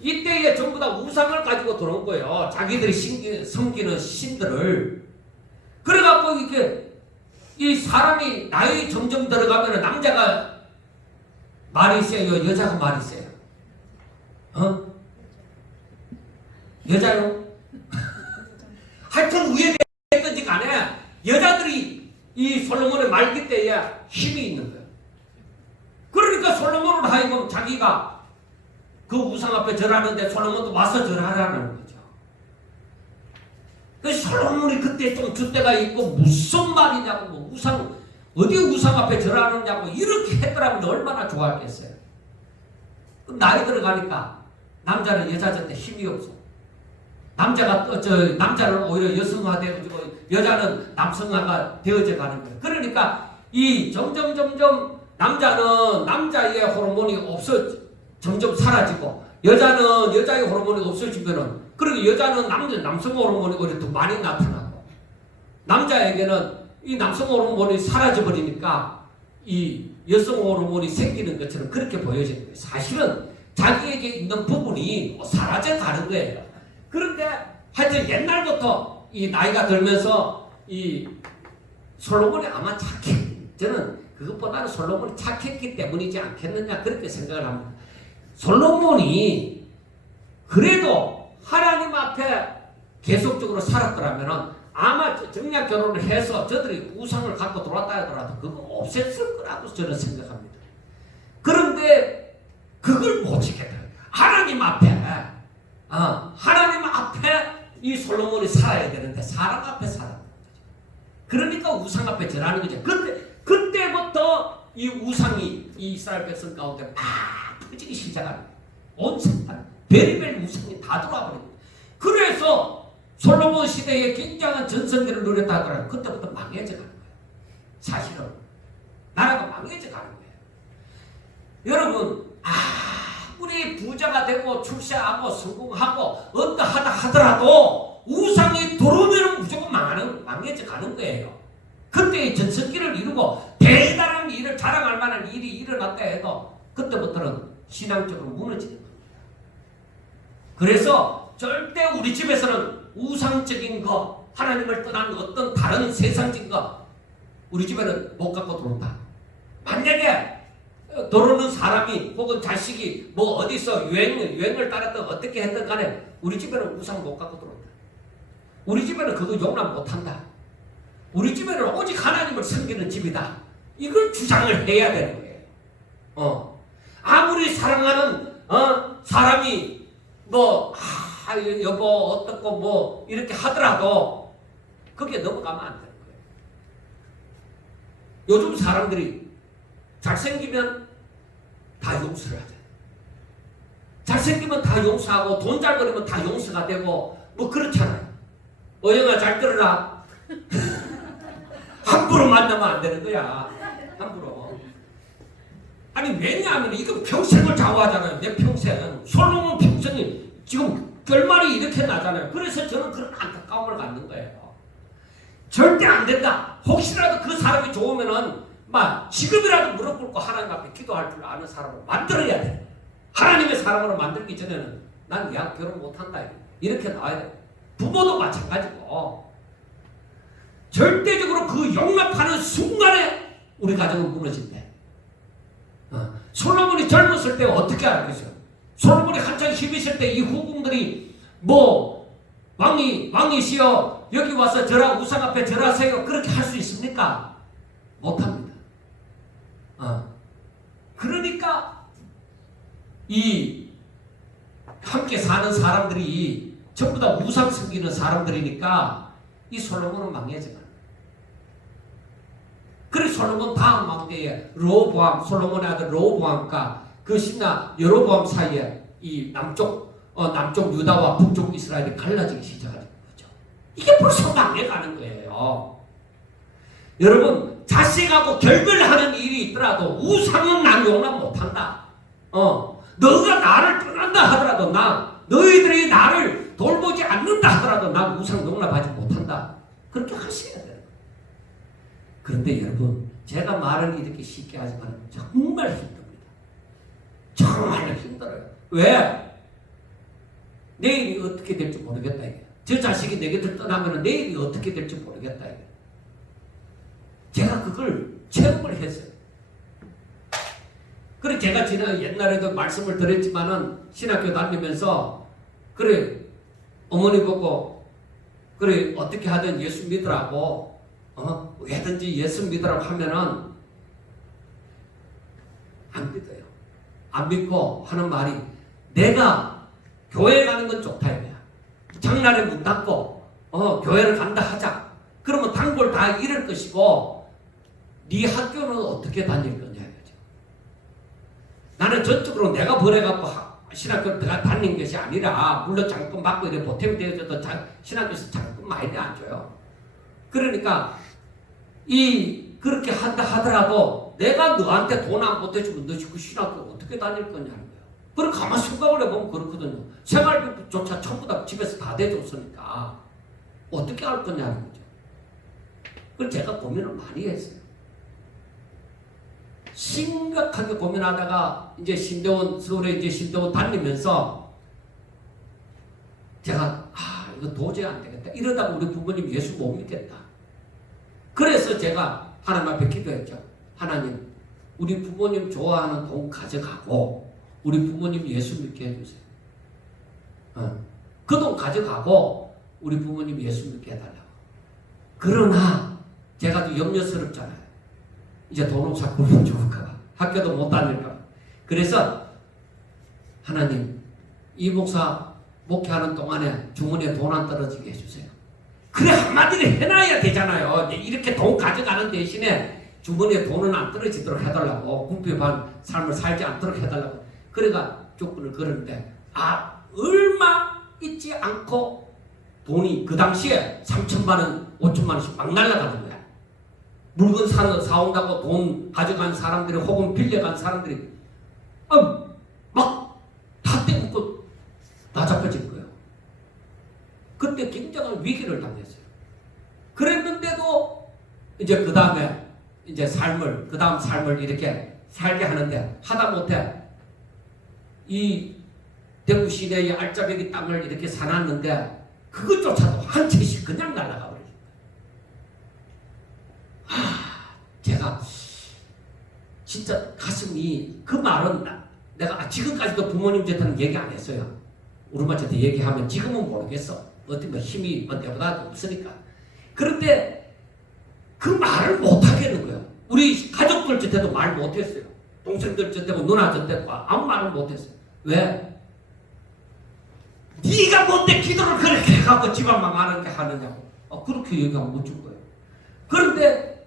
이때에 전부 다 우상을 가지고 들어온 거예요. 자기들이 섬기는 신들을. 그래갖고 이렇게 이 사람이 나이 점점 들어가면 남자가 말이 세요, 여자가 말이 세요? 여자요? 하여튼 위에 됐든지 간에 여자들이 이 솔로몬의 말기 때에 힘이 있는 거예요. 그러니까 솔로몬을 하여금 자기가 그 우상 앞에 절하는데 솔로몬도 와서 절하라는 거죠. 그래서 솔로몬이 그때 좀 줏대가 있고 무슨 말이냐고, 뭐 어디 우상 앞에 절하느냐고 이렇게 했더라면 얼마나 좋았겠어요. 나이 들어가니까 남자는 여자한테 힘이 없어. 남자는 오히려 여성화되고 여자는 남성화가 되어져 가는 거예요. 그러니까 이 점점 남자는 남자의 호르몬이 점점 사라지고, 여자는 여자의 호르몬이 없어지면은, 그리고 여자는 남성 호르몬이 오히려 더 많이 나타나고, 남자에게는 이 남성 호르몬이 사라져 버리니까 이 여성 호르몬이 생기는 것처럼 그렇게 보여지는 거예요. 사실은 자기에게 있는 부분이 사라져 가는 거예요. 그런데 하여튼 옛날부터 이 나이가 들면서 이 솔로몬이 아마 저는 그것보다는 솔로몬이 착했기 때문이지 않겠느냐, 그렇게 생각을 합니다. 솔로몬이 그래도 하나님 앞에 계속적으로 살았더라면 아마 정략 결혼을 해서 저들이 우상을 갖고 돌아왔다 하더라도 그거 없앴을 거라고 저는 생각합니다. 그런데 그걸 못 지켰다. 하나님 앞에 이 솔로몬이 살아야 되는데 사람 앞에 살았는 거죠. 그러니까 우상 앞에 절하는 거죠. 그때부터 이 우상이 이 이스라엘 백성 가운데 막 퍼지기 시작하는 거예요. 온 세상 별의별 우상이 다 들어와 버립니다. 그래서 솔로몬 시대에 굉장한 전성기를 누렸다 하더라도 그때부터 망해져 가는 거예요. 사실은 나라가 망해져 가는 거예요. 여러분, 우리 부자가 되고 출세하고 성공하고 어떠하다 하더라도 우상이 들어오면 무조건 망해져 가는 거예요. 그때의 전성기를 이루고 대단한 일을 자랑할 만한 일이 일어났다 해도 그때부터는 신앙적으로 무너지는 겁니다. 그래서 절대 우리 집에서는 우상적인 거, 하나님을 떠난 어떤 다른 세상적인 거 우리 집에는 못 갖고 들어온다. 만약에 들어오는 사람이 혹은 자식이 뭐 어디서 유행을 따랐든 어떻게 했든 간에 우리 집에는 우상 못 갖고 들어온다. 우리 집에는 그거 용납 못한다. 우리 집에는 오직 하나님을 섬기는 집이다. 이걸 주장을 해야 되는 거예요. 아무리 사랑하는 사람이 뭐 여보 어떻고 뭐 이렇게 하더라도 거기에 넘어가면 안 되는 거예요. 요즘 사람들이 잘생기면 다 용서를 하죠. 잘생기면 다 용서하고 돈 잘 벌으면 다 용서가 되고 뭐 그렇잖아요. 어영아 잘 들어라. 함부로 만나면 안 되는 거야. 함부로. 아니 왜냐하면 이거 평생을 좌우하잖아요. 내 평생. 솔로몬 평생이 지금 결말이 이렇게 나잖아요. 그래서 저는 그런 안타까움을 갖는 거예요. 절대 안 된다. 혹시라도 그 사람이 좋으면은 지금이라도 무릎 꿇고 하나님 앞에 기도할 줄 아는 사람을 만들어야 돼. 하나님의 사람으로 만들기 전에는 난 야 결혼 못한다. 이렇게 나와야 돼. 부모도 마찬가지고. 절대적으로 그 용납하는 순간에 우리 가정은 무너진대. 솔로몬이 젊었을 때 어떻게 알았겠어요? 솔로몬이 한창 힘 있을 때 이 후궁들이 뭐 왕이시여 여기 와서 우상 앞에 절하세요. 그렇게 할 수 있습니까? 못합니다. 그러니까 이 함께 사는 사람들이 전부 다 우상 섬기는 사람들이니까 이 솔로몬은 망해져가. 그래서 솔로몬 다음 왕대에 솔로몬의 아들 로보암과 그 신하 여로보암 사이에 이 남쪽 유다와 북쪽 이스라엘이 갈라지기 시작하는 거죠. 이게 벌써 망해가는 거예요. 여러분, 자식하고 결별하는 일이 있더라도 우상은 난 용납 못한다. 너가 나를 떠난다 하더라도 너희들이 나를 돌보지 않는다 하더라도 난 우상 용납하지 못한다. 그렇게 하셔야 돼요. 그런데 여러분, 제가 말은 이렇게 쉽게 하지만 정말 힘듭니다. 정말 힘들어요. 왜? 내일이 어떻게 될지 모르겠다 이게. 저 자식이 내 곁을 떠나면 내일이 어떻게 될지 모르겠다 이게. 제가 그걸 체험을 했어요. 그래 제가 지난 옛날에도 말씀을 드렸지만은 신학교 다니면서 그래 어머니 보고 그래 어떻게 하든 예수 믿으라고 왜든지 예수 믿으라고 하면은 안 믿어요. 안 믿고 하는 말이 내가 교회 가는 건 좋다 이거야. 장날에 문 닫고 교회를 간다 하자. 그러면 단골 다 잃을 것이고 네 학교는 어떻게 다닐 거냐 이거죠. 나는 저쪽으로 내가 벌어갖고 신학교를 다닌 것이 아니라 물론 장학금 받고 이래 보탬 되어져도 신학교에서 장학금 많이 안 줘요. 그러니까 그렇게 한다 하더라도 내가 너한테 돈 안 보태주면 너 그 신학교 어떻게 다닐 거냐는 거예요. 그럼 가만히 생각을 해보면 그렇거든요. 생활비조차 전부 다 집에서 다 대줬으니까 어떻게 할 거냐는 거죠. 그래서 제가 고민을 많이 했어요. 심각하게 고민하다가 이제 서울에 이제 신대원 다니면서 제가 이거 도저히 안 되겠다. 이러다가 우리 부모님 예수 못 믿겠다. 그래서 제가 하나님 앞에 기도했죠. 하나님, 우리 부모님 좋아하는 돈 가져가고 우리 부모님 예수 믿게 해주세요. 그 돈 가져가고 우리 부모님 예수 믿게 해달라고. 그러나 제가 또 염려스럽잖아요. 이제 돈 없어 굶어 죽을까봐 학교도 못 다닐까봐. 그래서 하나님 이 목사 목회하는 동안에 주머니에 돈 안 떨어지게 해주세요. 그래 한마디를 해놔야 되잖아요. 이렇게 돈 가져가는 대신에 주머니에 돈은 안 떨어지도록 해달라고, 궁핍한 삶을 살지 않도록 해달라고. 그래가 조건을 걸었는데 얼마 있지 않고 돈이 그 당시에 3천만 원 5천만 원씩 막 날아가는 거야. 물건 사온다고 돈 가져간 사람들이 혹은 빌려간 사람들이 막 다 떼고 나자빠진 거예요. 그때 굉장한 위기를 당했어요. 그랬는데도 이제 그 다음에 이제 그 다음 삶을 이렇게 살게 하는데 하다못해 이 대구 시내의 알짜배기 땅을 이렇게 사놨는데 그것조차도 한 채씩 그냥 날아가 버려요. 제가 진짜 가슴이 그 말은 내가 지금까지도 부모님 저한테는 얘기 안 했어요. 우리 엄마한테 얘기하면 지금은 모르겠어. 어떤 힘이 내보다 없으니까. 그런데 그 말을 못 하겠는 거예요. 우리 가족들 저때도 말 못 했어요. 동생들 저때고 누나 저때고 아무 말을 못 했어요. 왜? 네가 뭔데 기도를 그렇게 해갖고 집안 망하는 게 하느냐고. 그렇게 얘기하면 못 줄 거예요. 그런데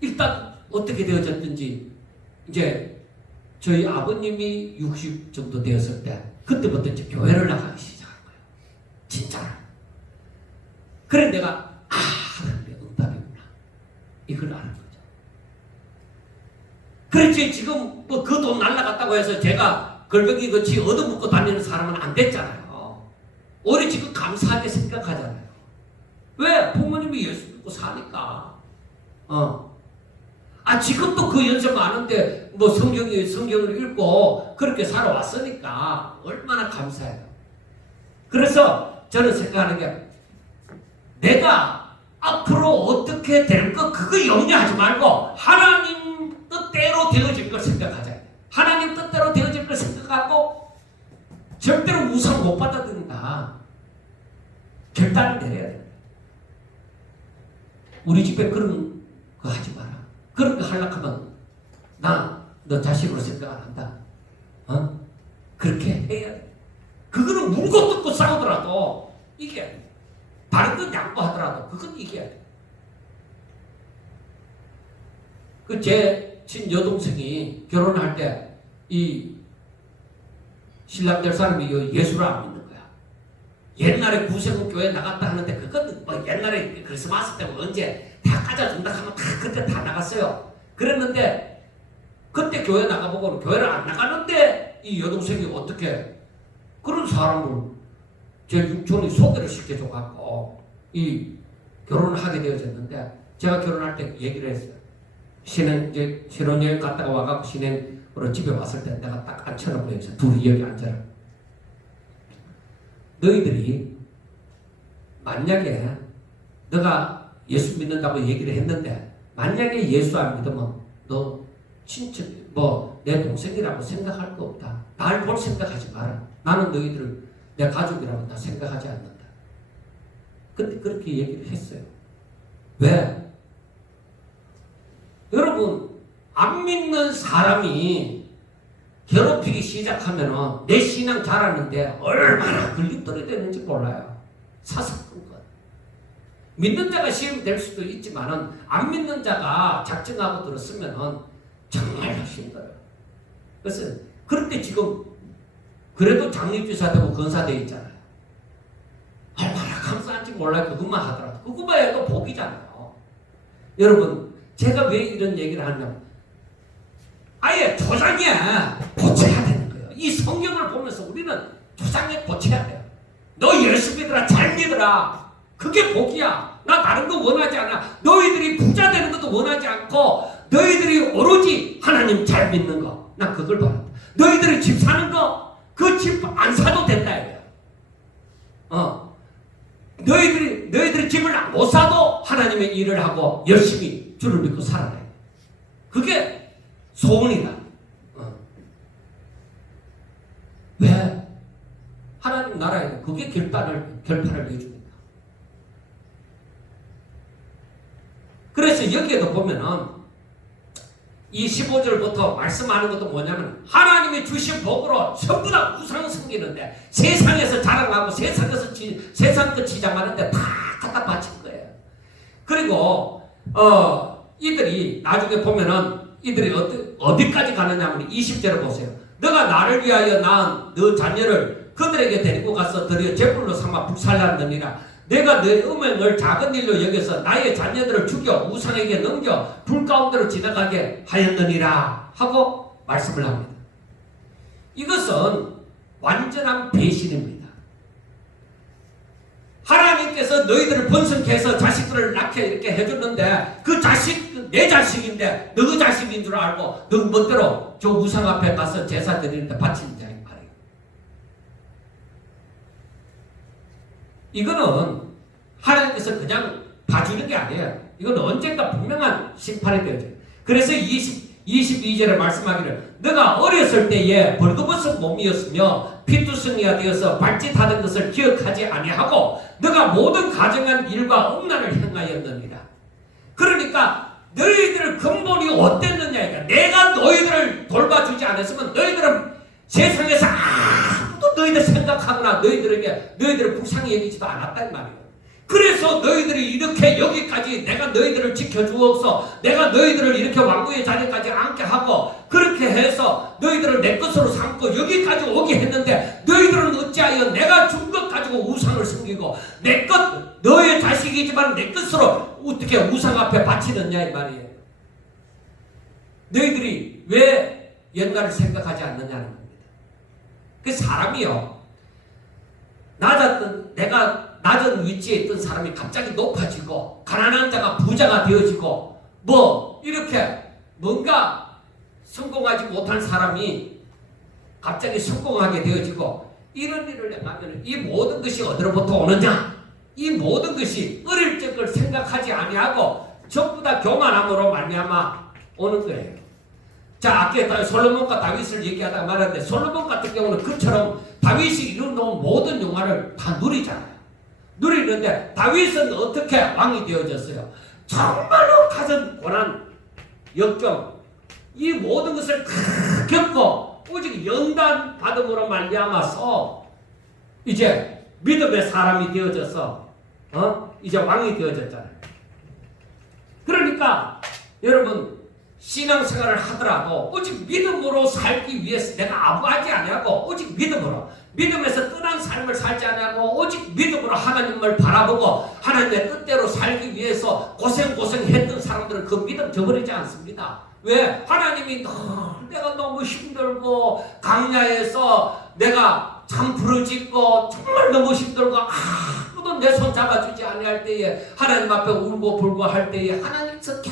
일단 어떻게 되어졌든지 이제 저희 아버님이 60 정도 되었을 때 그때부터 이제 교회를 나가기 시작한 거예요. 진짜로. 그래 내가 그런데 응답이구나. 이걸 아는 거죠. 그렇지 지금 뭐 그 돈 날라갔다고 해서 제가 걸뱅이 같이 얻어먹고 다니는 사람은 안 됐잖아요. 오히려 지금 감사하게 생각하잖아요. 왜? 부모님이 예수 믿고 사니까. 지금도 그 연세 많은데 뭐 성경을 읽고 그렇게 살아왔으니까 얼마나 감사해요. 그래서 저는 생각하는 게 내가 앞으로 어떻게 될 거 그거 염려하지 말고 하나님 뜻대로 되어질 걸 생각하자. 하나님 뜻대로 되어질 걸 생각하고 절대로 우상 못 받아들인다. 결단을 내려야 돼. 우리 집에 그런 거 하지 마라. 그런 거 하려고 하면 너 자식으로 생각 안 한다. 그렇게 해야 돼. 그거는 물고 뜯고 싸우더라도 이겨야 돼. 다른 건 양보하더라도 그건 이겨야 돼. 제 친여동생이 결혼할 때 신랑 될 사람이 예수를 안 믿는 거야. 옛날에 구세군 교회 나갔다 하는데 그건 뭐 옛날에 크리스마스 때 언제 다 가져준다 하면 다 그때 다 나갔어요. 그랬는데 그때 교회 나가보고는 교회를 안 나가는데 이 여동생이 어떻게 그런 사람을 제 육촌이 소개를 시켜줘갖고 이 결혼을 하게 되어졌는데 제가 결혼할 때 얘기를 했어요. 이제 신혼여행 갔다가 와갖고 신행으로 집에 왔을 때 내가 딱 앉혀놓고 여기서 둘이 여기 앉아라. 너희들이 만약에 너가 예수 믿는다고 얘기를 했는데 만약에 예수 안 믿으면 너 친척 내 동생이라고 생각할 거 없다. 날 볼 생각하지 마라. 나는 너희들을 내 가족이라고 나 생각하지 않는다. 근데 그렇게 얘기를 했어요. 왜? 여러분 안 믿는 사람이 괴롭히기 시작하면 내 신앙 잘하는데 얼마나 걸림돌이 되는지 몰라요. 사사건건. 믿는 자가 시험이 될 수도 있지만은 안 믿는 자가 작정하고 들었으면 정말 힘들어요. 그래서 그런데 지금 그래도 장립주사 되고 건사되어 있잖아요. 얼마나 감사한지 몰라요. 그것만 하더라도. 그것만 해도 복이잖아요. 여러분 제가 왜 이런 얘기를 하냐면 아예 조상에 고쳐야 되는 거예요. 이 성경을 보면서 우리는 조상에 고쳐야 돼요. 너 예수 믿으라, 잘 믿으라. 그게 복이야. 나 다른 거 원하지 않아. 너희들이 부자 되는 것도 원하지 않고 너희들이 오로지 하나님 잘 믿는 거. 난 그걸 바란다. 너희들이 집 사는 거 그 집 안 사도 된다 이거야. 너희들이 집을 못 사도 하나님의 일을 하고 열심히 주를 믿고 살아야 돼. 그게 소원이다. 왜? 하나님 나라에 그게 결판을 내줍니다. 그래서 여기에도 보면은 이 15절부터 말씀하는 것도 뭐냐면 하나님이 주신 복으로 전부 다 우상 섬기는데 세상에서 자랑하고 세상 것 지장하는데 다 갖다 바친 거예요. 그리고 이들이 나중에 보면은 이들이 어디까지 가느냐면 20절을 보세요. 너가 나를 위하여 낳은 너 자녀를 그들에게 데리고 가서 드려 제물로 삼아 불살랐느니라. 내가 내 음행을 작은 일로 여겨서 나의 자녀들을 죽여 우상에게 넘겨 불 가운데로 지나가게 하였느니라 하고 말씀을 합니다. 이것은 완전한 배신입니다. 하나님께서 너희들을 번성케 해서 자식들을 낳게 이렇게 해줬는데 그 자식 내 자식인데 너 자식인 줄 알고 너 멋대로 저 우상 앞에 가서 제사 드리는데 바친다 이 말이에요. 이거는 하나님께서 그냥 봐주는 게 아니에요. 이건 언젠가 분명한 심판이 되어져요. 그래서 22절에 말씀하기를 너가 어렸을 때에 벌거벗은 몸이었으며 피투성이가 되어서 발짓하던 것을 기억하지 아니하고 너가 모든 가정한 일과 음란을 행하였느니라. 그러니까 너희들 근본이 어땠느냐. 내가 너희들을 돌봐주지 않았으면 너희들은 세상에서 아무도 너희들 생각하거나 너희들을 불쌍히 여기지도 않았단 말이에요. 그래서 너희들이 이렇게 여기까지 내가 너희들을 지켜주옵소. 내가 너희들을 이렇게 왕궁의 자리까지 앉게 하고 그렇게 해서 너희들을 내 것으로 삼고 여기까지 오게 했는데 너희들은 어찌하여 내가 준 것 가지고 우상을 섬기고 내 것 너의 자식이지만 내 것으로 어떻게 우상 앞에 바치느냐 이 말이에요. 너희들이 왜 옛날을 생각하지 않느냐는 겁니다. 그 사람이요 내가 낮은 위치에 있던 사람이 갑자기 높아지고 가난한 자가 부자가 되어지고 뭐 이렇게 뭔가 성공하지 못한 사람이 갑자기 성공하게 되어지고 이런 일을 행하면 이 모든 것이 어디로부터 오느냐? 이 모든 것이 어릴 적을 생각하지 아니하고 전부 다 교만함으로 말미암아 오는 거예요. 자, 아까 솔로몬과 다윗을 얘기하다가 말했는데 솔로몬 같은 경우는 그처럼 다윗이 이루어놓은 모든 영화를 다 누리잖아요. 누리는데 다윗은 어떻게 왕이 되어졌어요? 정말로 가진 고난, 역경 이 모든 것을 다 겪고 오직 연단 받음으로 말미암아서 이제 믿음의 사람이 되어져서 이제 왕이 되어졌잖아요. 그러니까 여러분 신앙생활을 하더라도 오직 믿음으로 살기 위해서 내가 아부하지 아니하고 오직 믿음으로 믿음에서 떠난 삶을 살지 아니하고 오직 믿음으로 하나님을 바라보고 하나님의 뜻대로 살기 위해서 고생했던 사람들은 그 믿음 저버리지 않습니다. 왜? 하나님이 내가 너무 힘들고 강야에서 내가 참 부르짖고 정말 너무 힘들고 아무도 내 손 잡아주지 아니할 때에 하나님 앞에 울고 불고 할 때에 하나님께서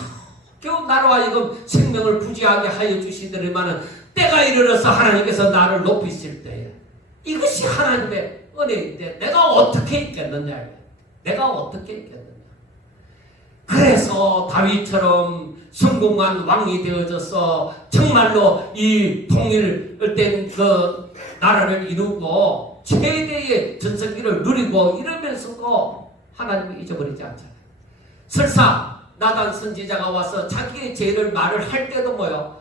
겨우 나로 하여금 생명을 부지하게 하여 주시더니만은 때가 이르러서 하나님께서 나를 높이실 때에 이것이 하나님의 은혜인데 내가 어떻게 있겠느냐. 내가 어떻게 있겠느냐. 그래서 다윗처럼 성공한 왕이 되어져서 정말로 이 통일된 그 나라를 이루고 최대의 전성기를 누리고 이러면서도 하나님을 잊어버리지 않잖아요. 설사 나단 선지자가 와서 자기의 죄를 말을 할 때도 뭐요?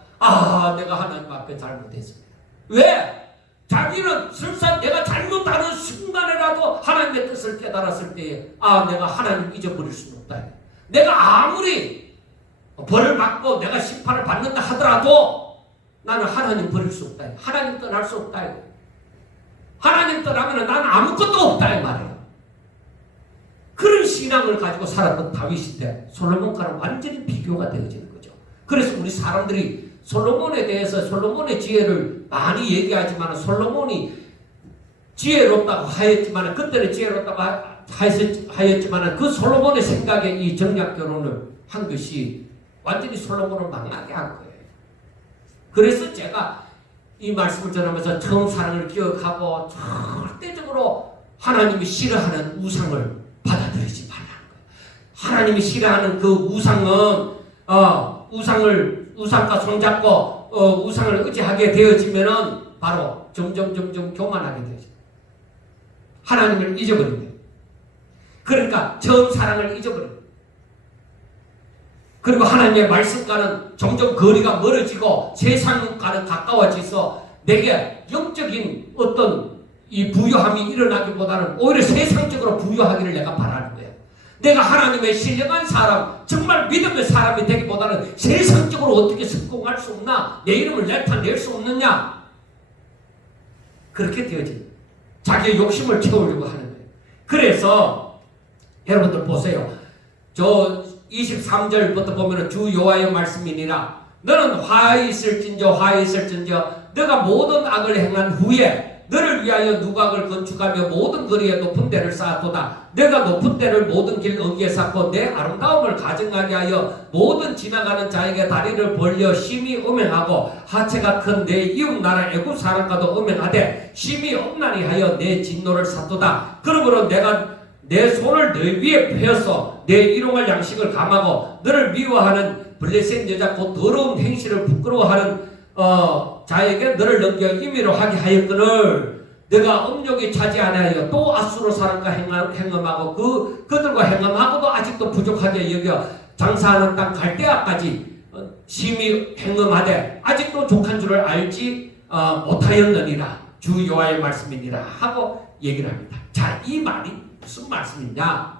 내가 하나님 앞에 잘못했습니다. 왜? 자기는 설사 내가 잘못하는 순간에라도 하나님의 뜻을 깨달았을 때에 내가 하나님 잊어버릴 수는 없다. 내가 아무리 벌을 받고 내가 심판을 받는다 하더라도 나는 하나님 버릴 수 없다. 하나님 떠날 수 없다. 하나님 떠나면 나는 아무것도 없다 이 말이에요. 그런 신앙을 가지고 살았던 다윗인데 솔로몬과는 완전히 비교가 되어지는 거죠. 그래서 우리 사람들이 솔로몬에 대해서 솔로몬의 지혜를 많이 얘기하지만 솔로몬이 지혜롭다고 하였지만 그때는 지혜롭다고 하였지만 그 솔로몬의 생각에 이 정략 결혼을 한 것이 완전히 솔로몬을 망하게 한 거예요. 그래서 제가 이 말씀을 전하면서 처음 사랑을 기억하고 절대적으로 하나님이 싫어하는 우상을 받아들이지 말라는 거예요. 하나님이 싫어하는 그 우상은 우상과 손잡고 우상을 의지하게 되어지면은 바로 점점 교만하게 되죠. 하나님을 잊어버립니다. 그러니까 처음 사랑을 잊어버립니다. 그리고 하나님의 말씀과는 점점 거리가 멀어지고 세상과는 가까워져서 내게 영적인 어떤 이 부유함이 일어나기보다는 오히려 세상적으로 부유하기를 내가 바라는 거예요. 내가 하나님의 신령한 사람, 정말 믿음의 사람이 되기보다는 세상적으로 어떻게 성공할 수 없나? 내 이름을 나타낼 수 없느냐? 그렇게 되어진 자기의 욕심을 채우려고 하는 거예요. 그래서 여러분들 보세요. 저 23절부터 보면 주 여호와의 말씀이니라. 너는 화해 있을진저 너가 모든 악을 행한 후에 너를 위하여 누각을 건축하며 모든 거리에 높은 데를 쌓았도다. 내가 높은 데를 모든 길 어귀에 쌓고 내 아름다움을 가증하게 하여 모든 지나가는 자에게 다리를 벌려 심히 음행하고 하체가 큰 내 이웃 나라 애굽 사람과도 음행하되 심히 엄란히 하여 내 진노를 샀도다. 그러므로 내가 내 손을 너 위에 펴서 내 일용할 양식을 감하고 너를 미워하는 블레셋 여자 곧 더러운 행실을 부끄러워하는 자에게 너를 넘겨 임의로 하게 하였거늘 내가 음욕이 차지 아니하여 또 아수르 사람과 행음하고 그들과 행음하고도 아직도 부족하게 여겨 장사하는 땅 갈대아까지 심히 행음하되 아직도 족한 줄을 알지 못하였느니라. 주 여호와의 말씀이니라 하고 얘기를 합니다. 자, 이 말이 무슨 말씀이냐?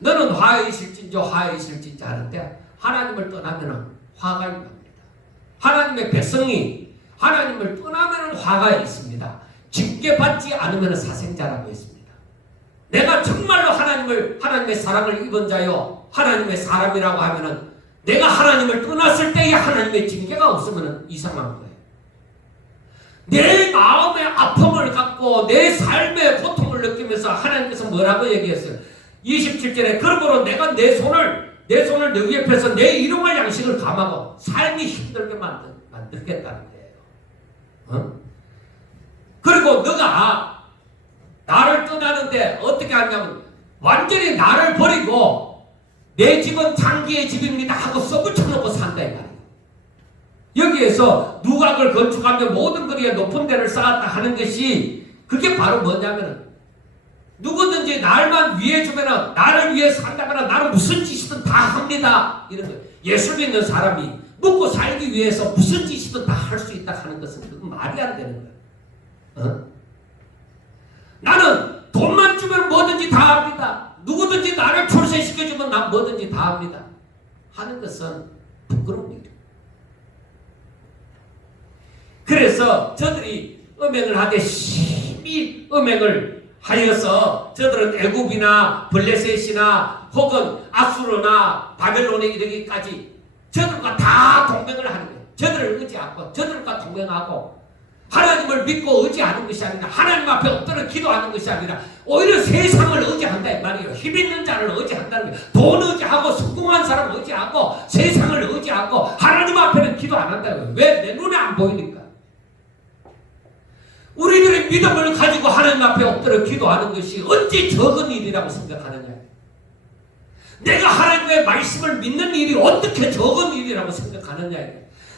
너는 화해 있을진저 하는데 하나님을 떠나면 화가 있습니다. 하나님의 백성이 하나님을 떠나면 화가 있습니다. 징계받지 않으면 사생자라고 했습니다. 내가 정말로 하나님의 사랑을 입은 자요 하나님의 사람이라고 하면은 내가 하나님을 떠났을 때에 하나님의 징계가 없으면 이상한 거예요. 내 마음의 아픔을 갖고 내 삶의 고통을 느끼면서 하나님께서 뭐라고 얘기했어요? 27절에 그러므로 내가 내 손을 너 위에 펴서 내 일용할 양식을 감하고 삶이 힘들게 만들겠다는 거예요. 그리고 너가 나를 떠나는데 어떻게 하냐면 완전히 나를 버리고 내 집은 장기의 집입니다 하고 써붙여놓고 산다 이 말이에요. 여기에서 누각을 건축하며 모든 거리에 높은 데를 쌓았다 하는 것이 그게 바로 뭐냐면 누구든지 날만 위해 주면 나를 위해 산다거나 나는 무슨 짓이든 다 합니다 이런 거예요. 예수 믿는 사람이 먹고 살기 위해서 무슨 짓이든 다 할 수 있다 하는 것은 그건 말이 안 되는 거예요. 나는 돈만 주면 뭐든지 다 합니다. 누구든지 나를 출세시켜주면 난 뭐든지 다 합니다 하는 것은 부끄러운 일이에요. 그래서 저들이 음행을 하되 심히 음행을 하여서 저들은 애굽이나 블레셋이나 혹은 아수르나 바벨론에 이르기까지 저들과 다 동맹을 하는 거예요. 저들을 의지하고 저들과 동맹하고 하나님을 믿고 의지하는 것이 아니라 하나님 앞에 엎드려 기도하는 것이 아니라 오히려 세상을 의지한다 이 말이에요. 힘 있는 자를 의지한다는 거예요. 돈 의지하고 성공한 사람 의지하고 세상을 의지하고 하나님 앞에는 기도 안 한다고요. 왜? 내 눈에 안 보이니까. 우리들의 믿음을 가지고 하나님 앞에 엎드려 기도하는 것이 언제 적은 일이라고 생각하느냐. 내가 하나님의 말씀을 믿는 일이 어떻게 적은 일이라고 생각하느냐.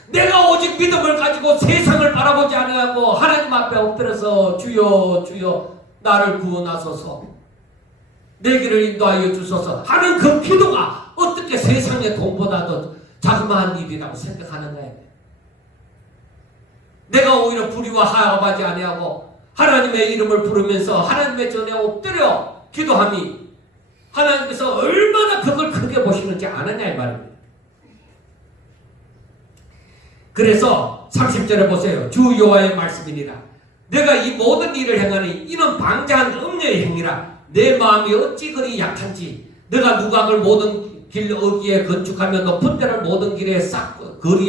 내가 오직 믿음을 가지고 세상을 바라보지 않고 하나님 앞에 엎드려서 주여 주여 나를 구원하소서 내 길을 인도하여 주소서 하는 그 기도가 어떻게 세상의 돈보다도 자그마한 일이라고 생각하느냐. 내가 오히려 불의와 하합하지 아니하고 하나님의 이름을 부르면서 하나님의 전에 엎드려 기도함이 하나님께서 얼마나 그걸 크게 보시는지 아느냐 이 말입니다. 그래서 30절에 보세요. 주 여호와의 말씀이니라. 내가 이 모든 일을 행하니 이는 방자한 음녀의 행위라. 내 마음이 어찌 그리 약한지 내가 누각을 모든 길 어귀에 건축하며 높은 데를 모든 거리에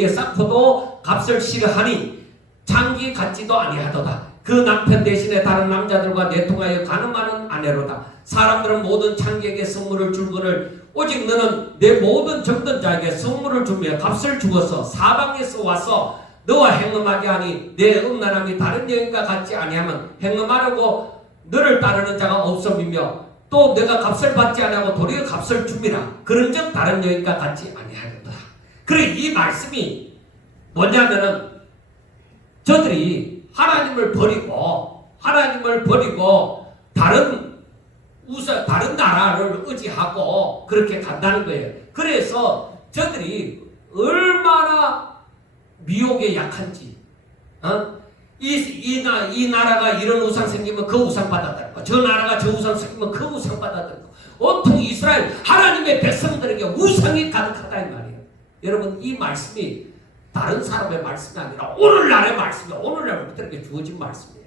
쌓고도 값을 싫어하니 장기 같지도 아니하도다. 그 남편 대신에 다른 남자들과 내통하여 가늠하는 아내로다. 사람들은 모든 창기에게 선물을 줄거늘 오직 너는 내 모든 정든 자에게 선물을 주며 값을 주어서 사방에서 와서 너와 행음하게 하니 내 음란함이 다른 여인과 같지 아니하면 행음하려고 너를 따르는 자가 없음이며 또 내가 값을 받지 아니하고 도리어 값을 줍니다. 그런즉 다른 여인과 같지 아니하리로다. 그래 이 말씀이 뭐냐면은 저들이 하나님을 버리고 다른 나라를 의지하고 그렇게 간다는 거예요. 그래서 저들이 얼마나 미혹에 약한지, 이 나라가 이런 우상 생기면 그 우상 받아들고, 저 나라가 저 우상 생기면 그 우상 받아들고, 온통 이스라엘 하나님의 백성들에게 우상이 가득하다 이 말이에요. 여러분 이 말씀이 다른 사람의 말씀이 아니라 오늘날의 말씀이에요. 오늘날 우리들에게 주어진 말씀이에요.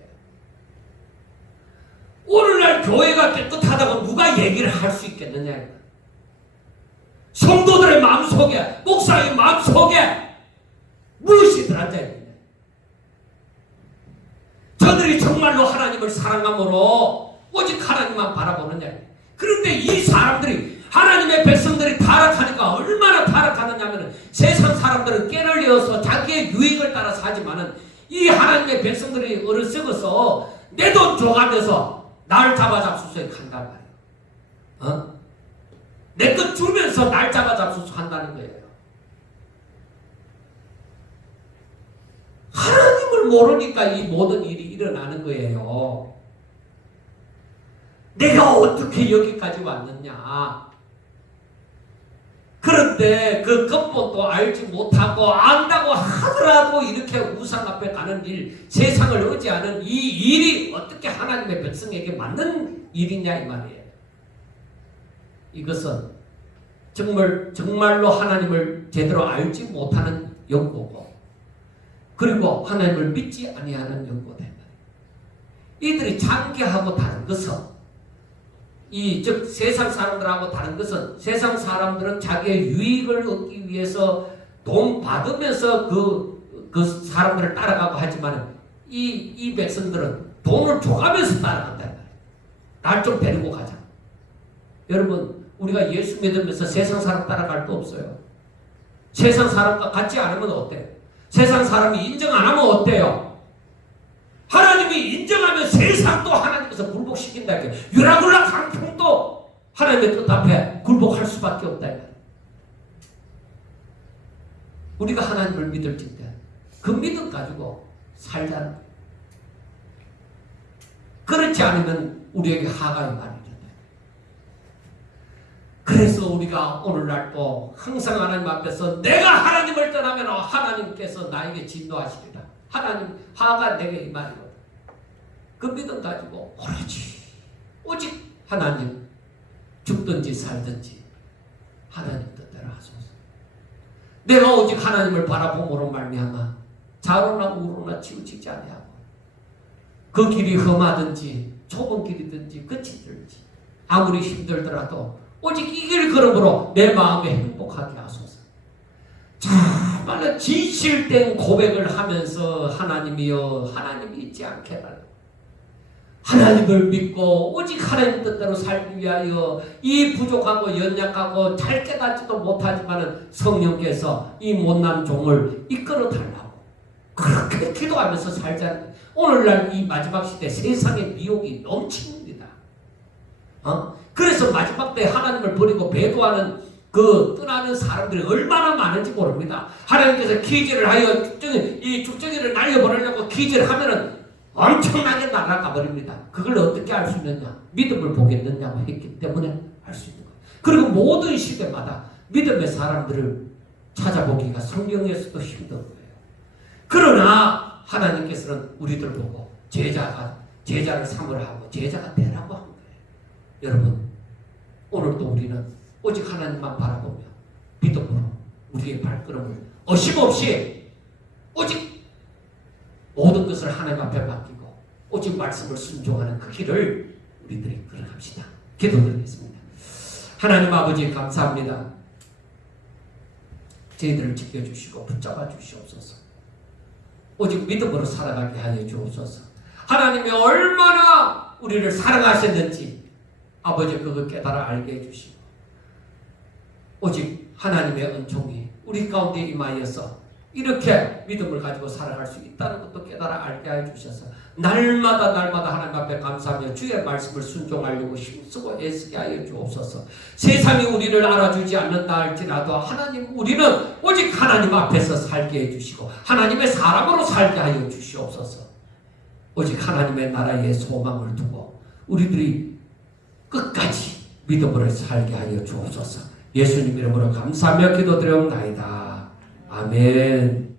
오늘날 교회가 깨끗하다고 누가 얘기를 할 수 있겠느냐. 성도들의 마음속에, 목사의 마음속에 무엇이 들어앉아 있느냐. 저들이 정말로 하나님을 사랑함으로 오직 하나님만 바라보느냐. 그런데 이 사람들이 하나님의 백성들이 타락하니까 얼마나 타락하느냐 하면 세상 사람들은 깨를 이어서 자기의 유익을 따라서 하지만은 이 하나님의 백성들이 어리석어서 내 돈 줘가면서 날 잡아잡수서 한단 말이에요. 내 것 주면서 날 잡아잡수서 한다는 거예요. 하나님을 모르니까 이 모든 일이 일어나는 거예요. 내가 어떻게 여기까지 왔느냐. 그런데 그 근본도 알지 못하고 안다고 하더라도 이렇게 우상 앞에 가는 일, 세상을 의지하는 이 일이 어떻게 하나님의 백성에게 맞는 일이냐 이 말이에요. 이것은 정말로 하나님을 제대로 알지 못하는 연고고, 그리고 하나님을 믿지 아니하는 연고다. 이들이 장기하고 다른 것은 즉 세상 사람들하고 다른 것은 세상 사람들은 자기의 유익을 얻기 위해서 돈 받으면서 그 사람들을 따라가고 하지만 이 백성들은 돈을 줘가면서 따라간다. 날 좀 데리고 가자. 여러분 우리가 예수 믿으면서 세상 사람 따라갈 거 없어요. 세상 사람과 같지 않으면 어때요? 세상 사람이 인정 안 하면 어때요? 하나님이 인정하면 세상도 하나님께서 굴복시킨다. 유라굴라 강풍도 하나님의 뜻 앞에 굴복할 수밖에 없다. 우리가 하나님을 믿을진데 그 믿음 가지고 살자는 거예요. 그렇지 않으면 우리에게 하가의 말이 된다. 그래서 우리가 오늘날 또 항상 하나님 앞에서 내가 하나님을 떠나면 하나님께서 나에게 진노하시리라. 하나님 화가 내게 이 말이거든. 그 믿음 가지고 오직 하나님 죽든지 살든지 하나님 뜻대로 하소서. 내가 오직 하나님을 바라봄으로 말미암아 좌로나 우로나 치우치지 아니하고 그 길이 험하든지 좁은 길이든지 끝이 들지 아무리 힘들더라도 오직 이 길 걸음으로 내 마음에 행복하게 하소서. 정말로 진실된 고백을 하면서 하나님이여 하나님이 있지 않게 달라고 하나님을 믿고 오직 하나님 뜻대로 살기 위하여 이 부족하고 연약하고 잘 깨닫지도 못하지만 성령께서 이 못난 종을 이끌어 달라고 그렇게 기도하면서 살자. 오늘날 이 마지막 시대 세상의 미혹이 넘칩니다. 그래서 마지막 때 하나님을 버리고 배도하는 떠나는 사람들이 얼마나 많은지 모릅니다. 하나님께서 기절을 하여 이 죽정이를 날려버리려고 기절을 하면은 엄청나게 날아가 버립니다. 그걸 어떻게 알 수 있느냐? 믿음을 보겠느냐고 했기 때문에 알 수 있는 거예요. 그리고 모든 시대마다 믿음의 사람들을 찾아보기가 성경에서도 힘든 거예요. 그러나 하나님께서는 우리들 보고 제자를 삼으라고 제자가 되라고 한 거예요. 여러분 오늘도 우리는 오직 하나님만 바라보며 믿음으로 우리의 발걸음을 어심없이 오직 모든 것을 하나님 앞에 맡기고 오직 말씀을 순종하는 그 길을 우리들이 걸어갑시다. 기도드리겠습니다. 하나님 아버지 감사합니다. 저희들을 지켜주시고 붙잡아 주시옵소서. 오직 믿음으로 살아가게 하여 주옵소서. 하나님이 얼마나 우리를 사랑하셨는지 아버지 그거 깨달아 알게 해주시고 오직 하나님의 은총이 우리 가운데 임하여서 이렇게 믿음을 가지고 살아갈 수 있다는 것도 깨달아 알게 해주셔서 날마다 하나님 앞에 감사하며 주의 말씀을 순종하려고 힘쓰고 애쓰게 하여 주옵소서. 세상이 우리를 알아주지 않는다 할지라도 하나님 우리는 오직 하나님 앞에서 살게 해주시고 하나님의 사람으로 살게 하여 주시옵소서. 오직 하나님의 나라에 소망을 두고 우리들이 끝까지 믿음으로 살게 하여 주옵소서. 예수님 이름으로 감사하며 기도드려옵나이다. 아멘.